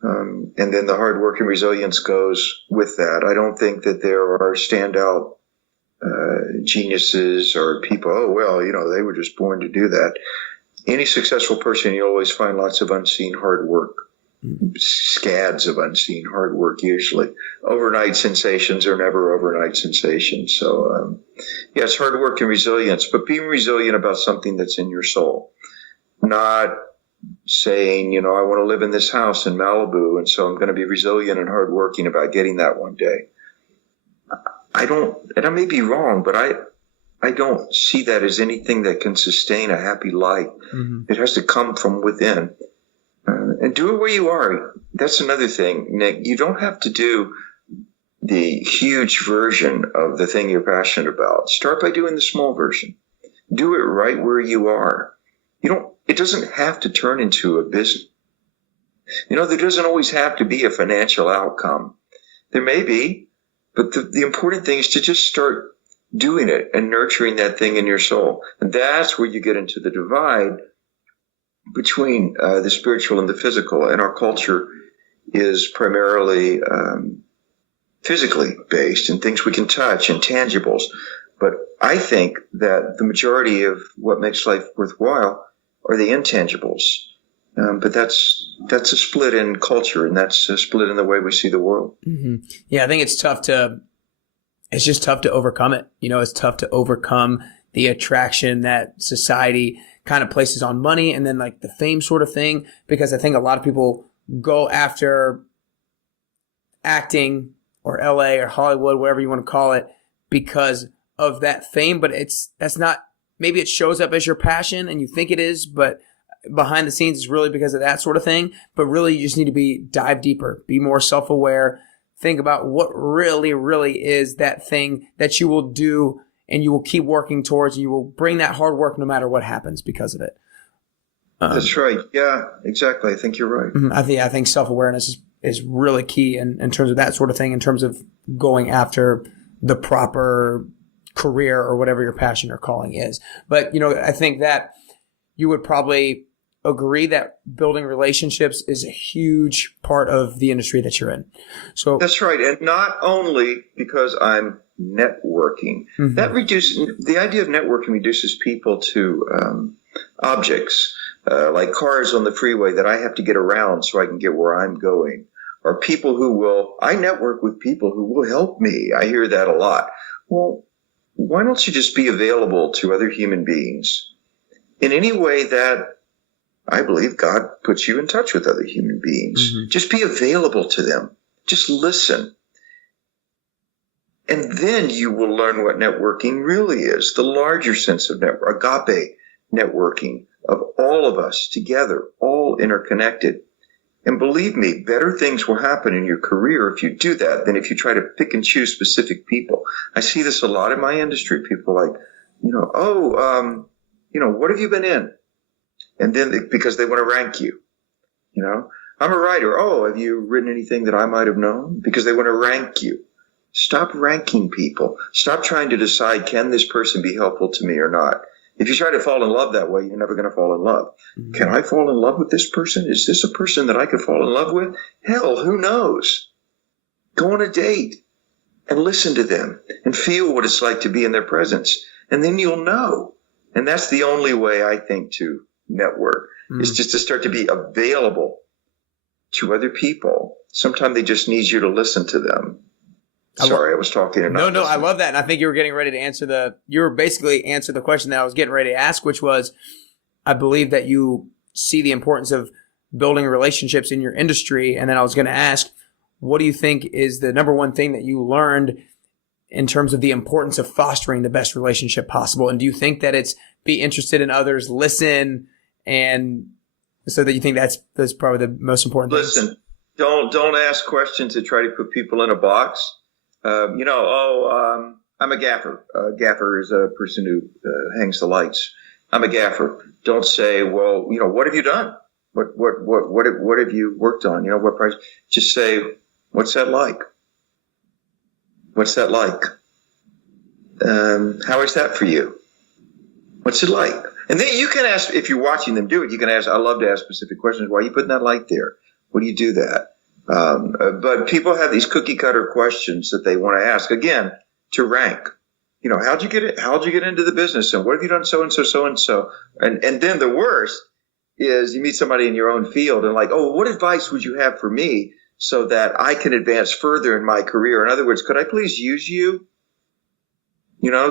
And then the hard work and resilience goes with that. I don't think that there are standout geniuses or people, they were just born to do that. Any successful person, you always find lots of unseen hard work, scads of unseen hard work usually. Overnight sensations are never overnight sensations. So, it's hard work and resilience, but being resilient about something that's in your soul. Not saying, I want to live in this house in Malibu, and so I'm going to be resilient and hardworking about getting that one day. And I may be wrong, but I don't see that as anything that can sustain a happy life. Mm-hmm. It has to come from within. And do it where you are. That's another thing, Nick. You don't have to do the huge version of the thing you're passionate about. Start by doing the small version. Do it right where you are. It doesn't have to turn into a business. There doesn't always have to be a financial outcome. There may be, but the important thing is to just start doing it and nurturing that thing in your soul. And that's where you get into the divide between the spiritual and the physical. And our culture is primarily physically based in things we can touch and tangibles. But I think that the majority of what makes life worthwhile are the intangibles. But that's a split in culture, and that's a split in the way we see the world. Mm-hmm. Yeah, I think it's just tough to overcome it. It's tough to overcome the attraction that society kind of places on money and then like the fame sort of thing, because I think a lot of people go after acting or LA or Hollywood, whatever you want to call it, because of that fame. But that's not, maybe it shows up as your passion and you think it is, but behind the scenes it's really because of that sort of thing. But really you just need to dive deeper, be more self-aware, think about what really, really is that thing that you will do and you will keep working towards, and you will bring that hard work no matter what happens because of it. That's right. Yeah, exactly. I think you're right. I think self-awareness is really key in terms of that sort of thing, in terms of going after the proper career or whatever your passion or calling is. But, I think that you would probably agree that building relationships is a huge part of the industry that you're in. So that's right. And not only because I'm networking, mm-hmm. The idea of networking reduces people to objects, like cars on the freeway that I have to get around so I can get where I'm going, or people I network with people who will help me. I hear that a lot. Well, why don't you just be available to other human beings in any way that I believe God puts you in touch with other human beings. Mm-hmm. Just be available to them. Just listen. And then you will learn what networking really is, the larger sense of network, agape networking of all of us together, all interconnected. And believe me, better things will happen in your career if you do that than if you try to pick and choose specific people. I see this a lot in my industry. People like, what have you been in? And then because they want to rank you, I'm a writer. Oh, have you written anything that I might have known? Because they want to rank you. Stop ranking people. Stop trying to decide, can this person be helpful to me or not? If you try to fall in love that way, you're never going to fall in love. Mm-hmm. Can I fall in love with this person? Is this a person that I could fall in love with? Hell, who knows? Go on a date and listen to them and feel what it's like to be in their presence. And then you'll know. And that's the only way, I think, to network, is just to start to be available to other people. Sometimes they just need you to listen to them. Sorry, I was talking. No, I love that. And I think you were getting ready to answer the question that I was getting ready to ask, which was, I believe that you see the importance of building relationships in your industry. And then I was going to ask, what do you think is the number one thing that you learned in terms of the importance of fostering the best relationship possible? And do you think that it's be interested in others, listen, and so that you think that's probably the most important thing? Listen, don't ask questions that try to put people in a box. I'm a gaffer. A gaffer is a person who hangs the lights. I'm a gaffer. Don't say, well, what have you done? What have you worked on? What price? Just say, what's that like? What's that like? How is that for you? What's it like? And then you can ask, if you're watching them do it, you can ask, I love to ask specific questions. Why are you putting that light there? What do you do that? But people have these cookie cutter questions that they want to ask, again, to rank. How'd you get it? How'd you get into the business? And what have you done? So and so, so and so. And then the worst is you meet somebody in your own field and like, oh, what advice would you have for me so that I can advance further in my career? In other words, could I please use you?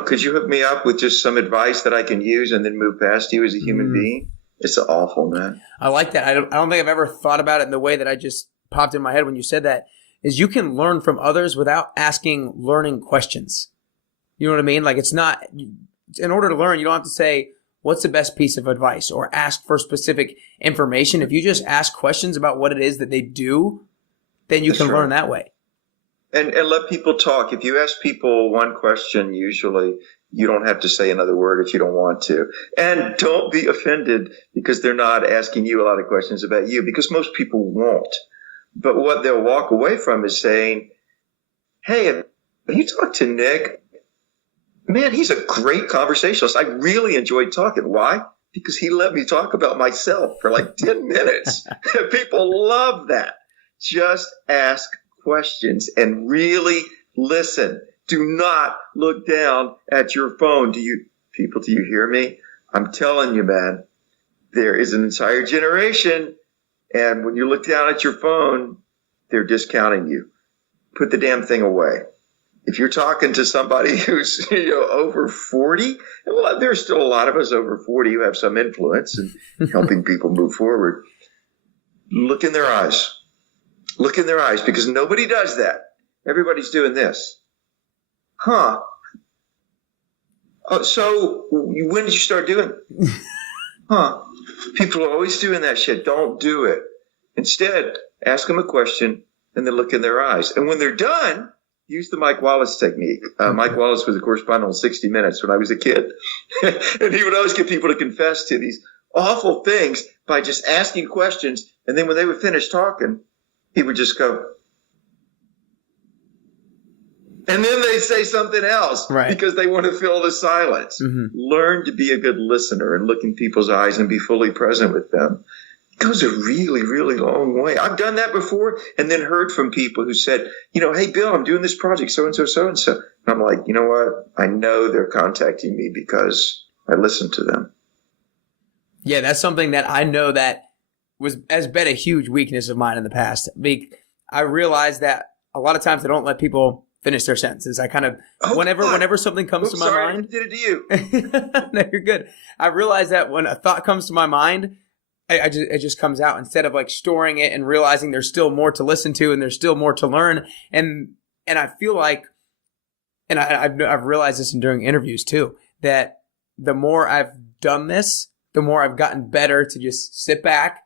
Could you hook me up with just some advice that I can use and then move past you as a human being? It's awful, man. I like that. I don't think I've ever thought about it in the way that I just popped in my head when you said that, is you can learn from others without asking learning questions. You know what I mean? Like, it's not, in order to learn, you don't have to say, what's the best piece of advice, or ask for specific information. If you just ask questions about what it is that they do, then you can learn that way. And let people talk. If you ask people one question, usually you don't have to say another word if you don't want to. And don't be offended because they're not asking you a lot of questions about you, because most people won't. But what they'll walk away from is saying, hey, have you talked to Nick? Man, he's a great conversationalist. I really enjoyed talking. Why? Because he let me talk about myself for like 10 minutes. People love that. Just ask questions and really listen. Do not look down at your phone. Do you hear me? I'm telling you, man, there is an entire generation, and when you look down at your phone, they're discounting you. Put the damn thing away. If you're talking to somebody who's over 40, and there's still a lot of us over 40 who have some influence in helping people move forward, look in their eyes. Look in their eyes, because nobody does that. Everybody's doing this. Huh. So when did you start doing it? Huh. People are always doing that shit. Don't do it. Instead, ask them a question and then look in their eyes. And when they're done, use the Mike Wallace technique. Mike Wallace was a correspondent on 60 Minutes when I was a kid. And he would always get people to confess to these awful things by just asking questions. And then when they would finish talking, he would just go, and then they say something else, right? Because they want to fill the silence. Mm-hmm. Learn to be a good listener and look in people's eyes and be fully present with them. It goes a really, really long way. I've done that before, and then heard from people who said, hey, Bill, I'm doing this project, so-and-so, so-and-so. And I'm like, you know what? I know they're contacting me because I listened to them. Yeah, that's something that I know that has been a huge weakness of mine in the past. I realize that a lot of times I don't let people finish their sentences. I kind of, whenever something comes to my mind. I did it to you. No, you're good. I realize that when a thought comes to my mind, it just comes out instead of like storing it and realizing there's still more to listen to and there's still more to learn. And I feel like, and I've realized this in doing interviews too, that the more I've done this, the more I've gotten better to just sit back.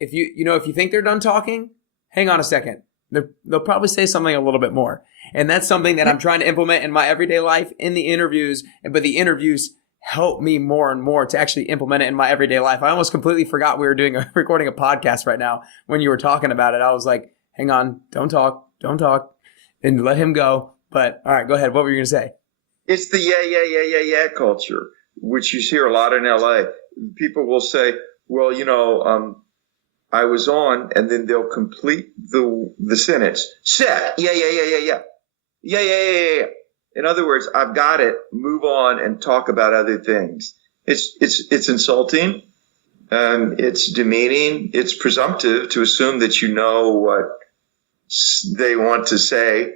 If you think they're done talking, hang on a second. They'll probably say something a little bit more. And that's something that I'm trying to implement in my everyday life in the interviews. But the interviews help me more and more to actually implement it in my everyday life. I almost completely forgot we were recording a podcast right now when you were talking about it. I was like, hang on, don't talk, and let him go. But all right, go ahead. What were you going to say? It's the yeah culture, which you hear a lot in LA. People will say, well, I was on, and then they'll complete the sentence. Set. Yeah. In other words, I've got it. Move on and talk about other things. It's insulting. It's demeaning. It's presumptive to assume that you know what they want to say.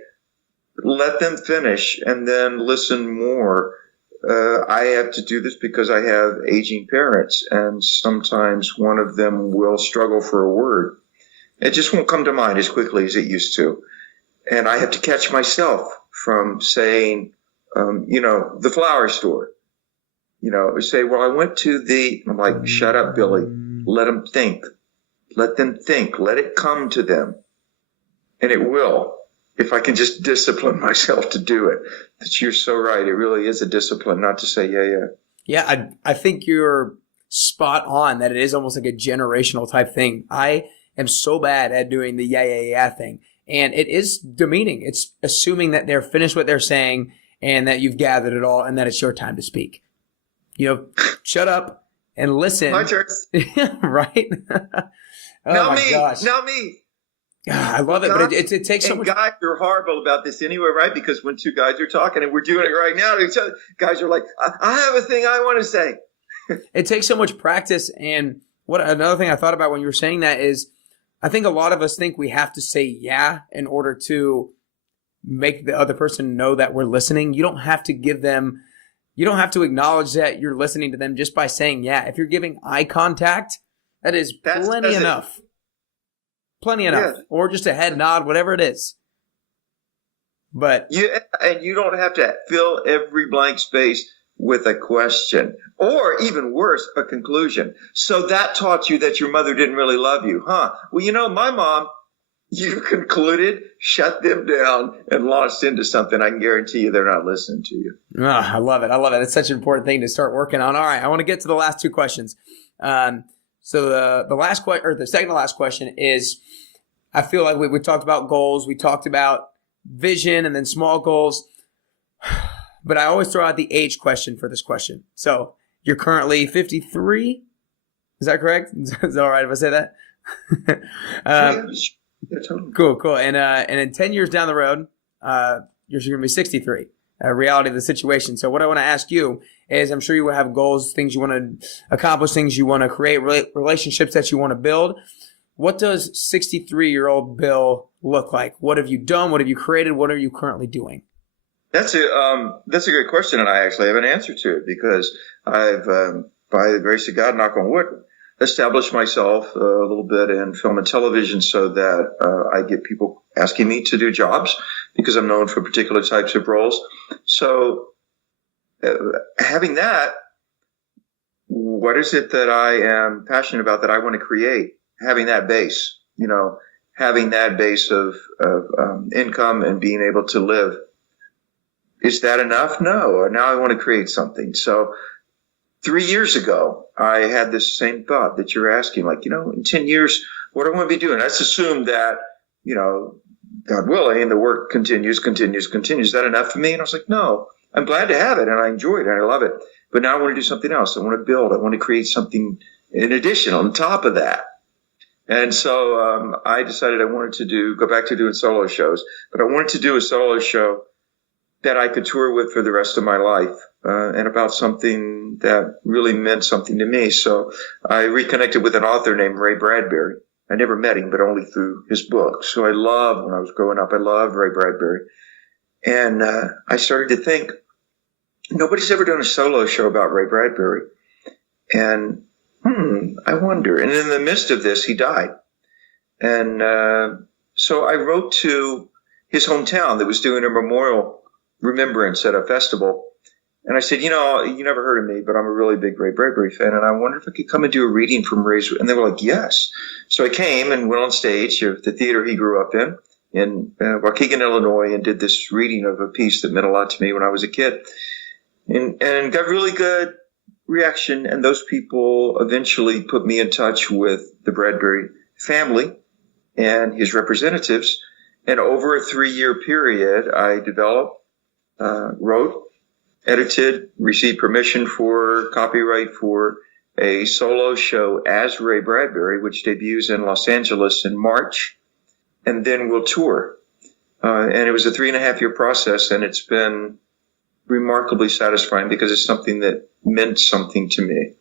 Let them finish and then listen more. I have to do this because I have aging parents, and sometimes one of them will struggle for a word. It just won't come to mind as quickly as it used to. And I have to catch myself from saying, the flower store. Say, well, I went to I'm like, shut up, Billy. Let them think. Let them think. Let it come to them. And it will. If I can just discipline myself to do it. That you're so right. It really is a discipline not to say yeah. Yeah, I think you're spot on that it is almost like a generational type thing. I am so bad at doing the yeah thing. And it is demeaning. It's assuming that they're finished what they're saying and that you've gathered it all and that it's your time to speak. Shut up and listen. My turn. Right? Now me. Gosh. Now me. I love it, but it takes so much. Guys are horrible about this anyway, right? Because when two guys are talking, and we're doing it right now to each other, guys are like, I have a thing I want to say. It takes so much practice. And another thing I thought about when you were saying that is, I think a lot of us think we have to say yeah in order to make the other person know that we're listening. You don't have to acknowledge that you're listening to them just by saying yeah. If you're giving eye contact, that's plenty enough. Plenty enough. Yeah. Or just a head nod, whatever it is. But you don't have to fill every blank space with a question, or even worse, a conclusion. So that taught you that your mother didn't really love you, huh? Well, my mom, you concluded, shut them down, and launched into something. I can guarantee you they're not listening to you. Oh, I love it. It's such an important thing to start working on. All right, I want to get to the last two questions. So the second to last question is, I feel like we talked about goals, we talked about vision and then small goals, but I always throw out the age question for this question. So you're currently 53? Is that correct? Is that all right if I say that? Cool. And in 10 years down the road, you're going to be 63. Reality of the situation. So what I want to ask you is, I'm sure you will have goals, things you want to accomplish, things you want to create, relationships that you want to build. What does 63-year-old Bill look like? What have you done? What have you created? What are you currently doing? That's a great question, and I actually have an answer to it because I've, by the grace of God, knock on wood, established myself a little bit in film and television so that I get people asking me to do jobs because I'm known for particular types of roles. So having that, what is it that I am passionate about that I want to create? Having that base, having that base of income and being able to live. Is that enough? No. Now I want to create something. So 3 years ago, I had this same thought that you're asking, like, in 10 years, what do I want to be doing? Let's assume that, God willing, the work continues. Is that enough for me? And I was like, no, I'm glad to have it and I enjoy it and I love it. But now I want to do something else. I want to build. I want to create something in addition on top of that. And so I decided I wanted to go back to doing solo shows, but I wanted to do a solo show that I could tour with for the rest of my life and about something that really meant something to me. So I reconnected with an author named Ray Bradbury. I never met him, but only through his book. So when I was growing up, I loved Ray Bradbury. And I started to think, nobody's ever done a solo show about Ray Bradbury. And I wonder. And in the midst of this, he died. And so I wrote to his hometown that was doing a memorial remembrance at a festival. And I said, you never heard of me, but I'm a really big Ray Bradbury fan. And I wonder if I could come and do a reading from Ray's. And they were like, yes. So I came and went on stage at the theater he grew up in Waukegan, Illinois, and did this reading of a piece that meant a lot to me when I was a kid. And got really good reaction. And those people eventually put me in touch with the Bradbury family and his representatives. And over a 3-year period, I developed, wrote, edited, received permission for copyright for a solo show as Ray Bradbury, which debuts in Los Angeles in March, and then we'll tour. And it was a 3.5-year process, and it's been remarkably satisfying because it's something that meant something to me.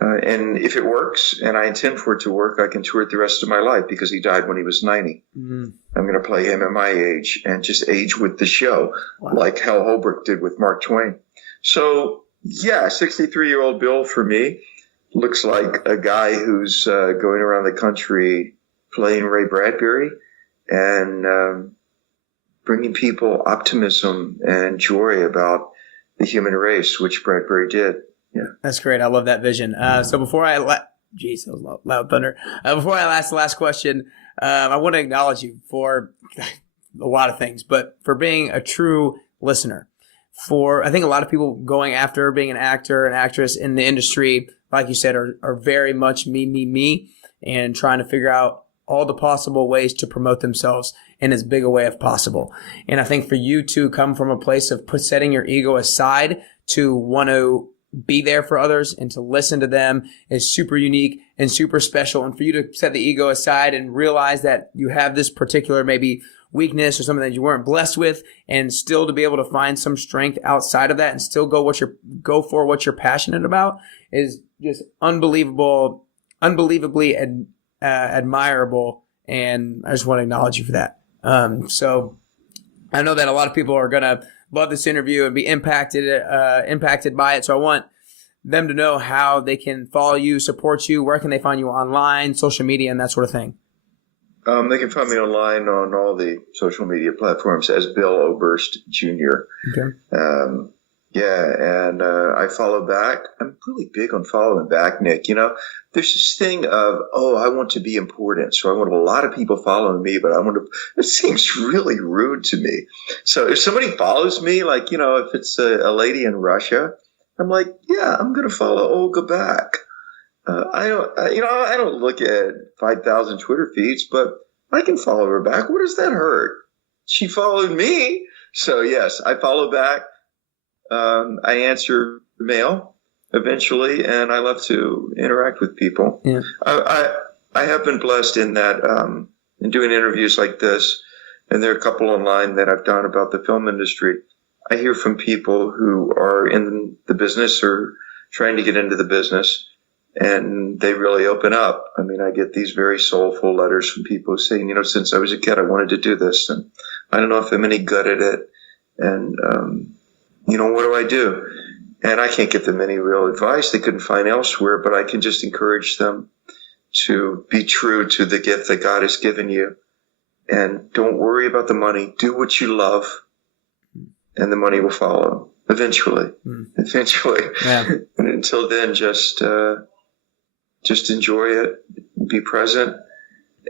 And if it works, and I intend for it to work, I can tour it the rest of my life because he died when he was 90. Mm-hmm. I'm going to play him at my age and just age with the show, like Hal Holbrook did with Mark Twain. So, 63-year-old Bill for me looks like a guy who's going around the country playing Ray Bradbury and bringing people optimism and joy about the human race, which Bradbury did. Yeah, that's great. I love that vision. So before I that was loud thunder. Before I ask the last question, I want to acknowledge you for a lot of things, but for being a true listener. I think a lot of people going after being an actor and actress in the industry, like you said, are very much me, and trying to figure out all the possible ways to promote themselves in as big a way as possible. And I think for you to come from a place of setting your ego aside to want to be there for others and to listen to them is super unique and super special. And for you to set the ego aside and realize that you have this particular maybe weakness or something that you weren't blessed with, and still to be able to find some strength outside of that and still go for what you're passionate about is just unbelievably admirable. And I just want to acknowledge you for that. So I know that a lot of people are going to love this interview and be impacted by it. So I want them to know how they can follow you, support you. Where can they find you online, social media, and that sort of thing? They can find me online on all the social media platforms as Bill Oberst Jr. Okay. And I follow back. I'm really big on following back, Nick. There's this thing of, I want to be important. So I want a lot of people following me, but it seems really rude to me. So if somebody follows me, like, if it's a lady in Russia, I'm like, I'm going to follow Olga back. I don't look at 5,000 Twitter feeds, but I can follow her back. What does that hurt? She followed me. So yes, I follow back. I answer mail eventually, and I love to interact with people. Yeah. I have been blessed in that, in doing interviews like this, and there are a couple online that I've done about the film industry. I hear from people who are in the business or trying to get into the business, and they really open up. I mean, I get these very soulful letters from people saying, since I was a kid, I wanted to do this, and I don't know if I'm any good at it, and what do I do? And I can't give them any real advice they couldn't find elsewhere, but I can just encourage them to be true to the gift that God has given you. And don't worry about the money. Do what you love, and the money will follow eventually. Eventually. Yeah. And until then, just enjoy it, be present,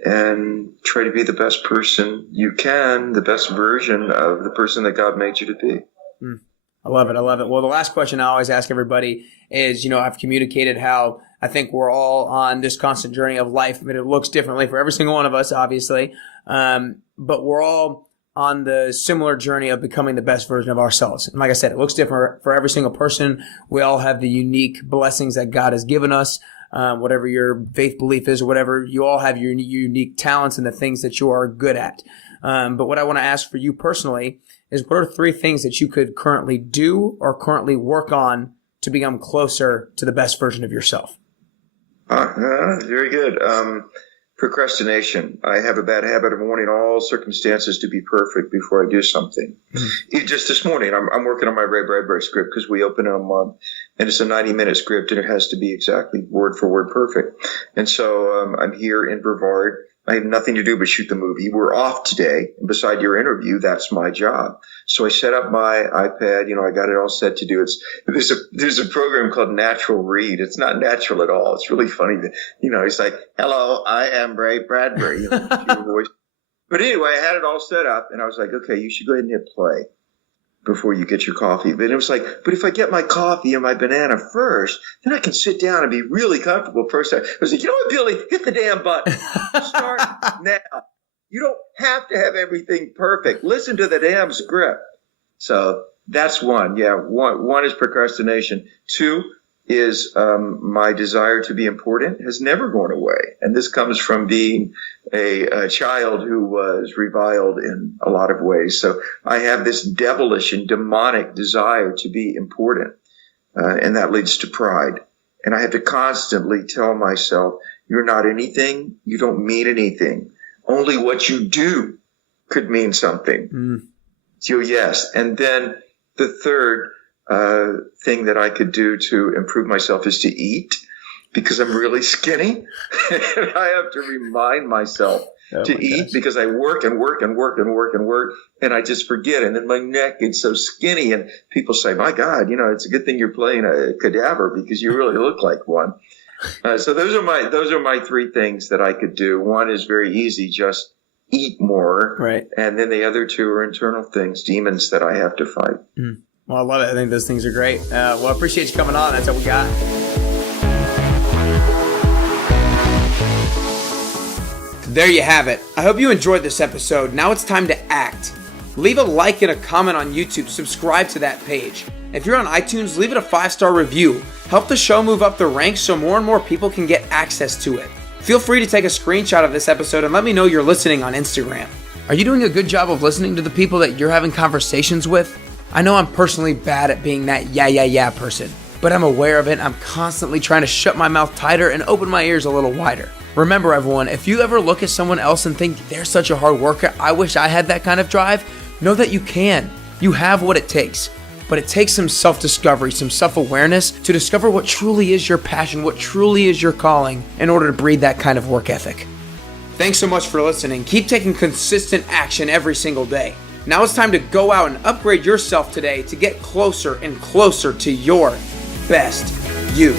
and try to be the best person you can, the best version of the person that God made you to be. I love it. Well, the last question I always ask everybody is, I've communicated how I think we're all on this constant journey of life, but it looks differently for every single one of us, obviously. But we're all on the similar journey of becoming the best version of ourselves. And like I said, it looks different for every single person. We all have the unique blessings that God has given us. Whatever your faith belief is or whatever, you all have your unique talents and the things that you are good at. But what I want to ask for you personally is, what are 3 things that you could currently do or currently work on to become closer to the best version of yourself? Very good. Procrastination. I have a bad habit of wanting all circumstances to be perfect before I do something. Just this morning, I'm working on my Ray Bradbury script because we open in a month. and it's a 90-minute script, and it has to be exactly word for word perfect. And so I'm here in Brevard. I have nothing to do but shoot the movie. We're off today. And beside your interview, that's my job. So I set up my iPad. I got it all set to do. There's a program called Natural Read. It's not natural at all. It's really funny that, it's like, hello, I am Ray Bradbury. Your voice. But anyway, I had it all set up, and I was like, okay, you should go ahead and hit play before you get your coffee. But it was like, but if I get my coffee and my banana first, then I can sit down and be really comfortable first. I was like, you know what, Billy, hit the damn button. Start now. You don't have to have everything perfect. Listen to the damn script. So that's one. Yeah, one is procrastination. Two is my desire to be important has never gone away. And this comes from being a child who was reviled in a lot of ways. So I have this devilish and demonic desire to be important, and that leads to pride. And I have to constantly tell myself, you're not anything, you don't mean anything. Only what you do could mean something. So yes. And then the third thing that I could do to improve myself is to eat, because I'm really skinny. And I have to remind myself to eat because I work and work and work and work and work, and I just forget. And then my neck gets so skinny, and people say, my God, it's a good thing you're playing a cadaver because you really look like one. So those are my three things that I could do. One is very easy, just eat more. Right. And then the other two are internal things, demons that I have to fight. Well, I love it. I think those things are great. Well, I appreciate you coming on. That's all we got. There you have it. I hope you enjoyed this episode. Now it's time to act. Leave a like and a comment on YouTube. Subscribe to that page. If you're on iTunes, leave it a 5-star review. Help the show move up the ranks so more and more people can get access to it. Feel free to take a screenshot of this episode and let me know you're listening on Instagram. Are you doing a good job of listening to the people that you're having conversations with? I know I'm personally bad at being that yeah person, but I'm aware of it. I'm constantly trying to shut my mouth tighter and open my ears a little wider. Remember, everyone, if you ever look at someone else and think they're such a hard worker, I wish I had that kind of drive, know that you can. You have what it takes. But it takes some self-discovery, some self-awareness to discover what truly is your passion, what truly is your calling in order to breed that kind of work ethic. Thanks so much for listening. Keep taking consistent action every single day. Now it's time to go out and upgrade yourself today to get closer and closer to your best you.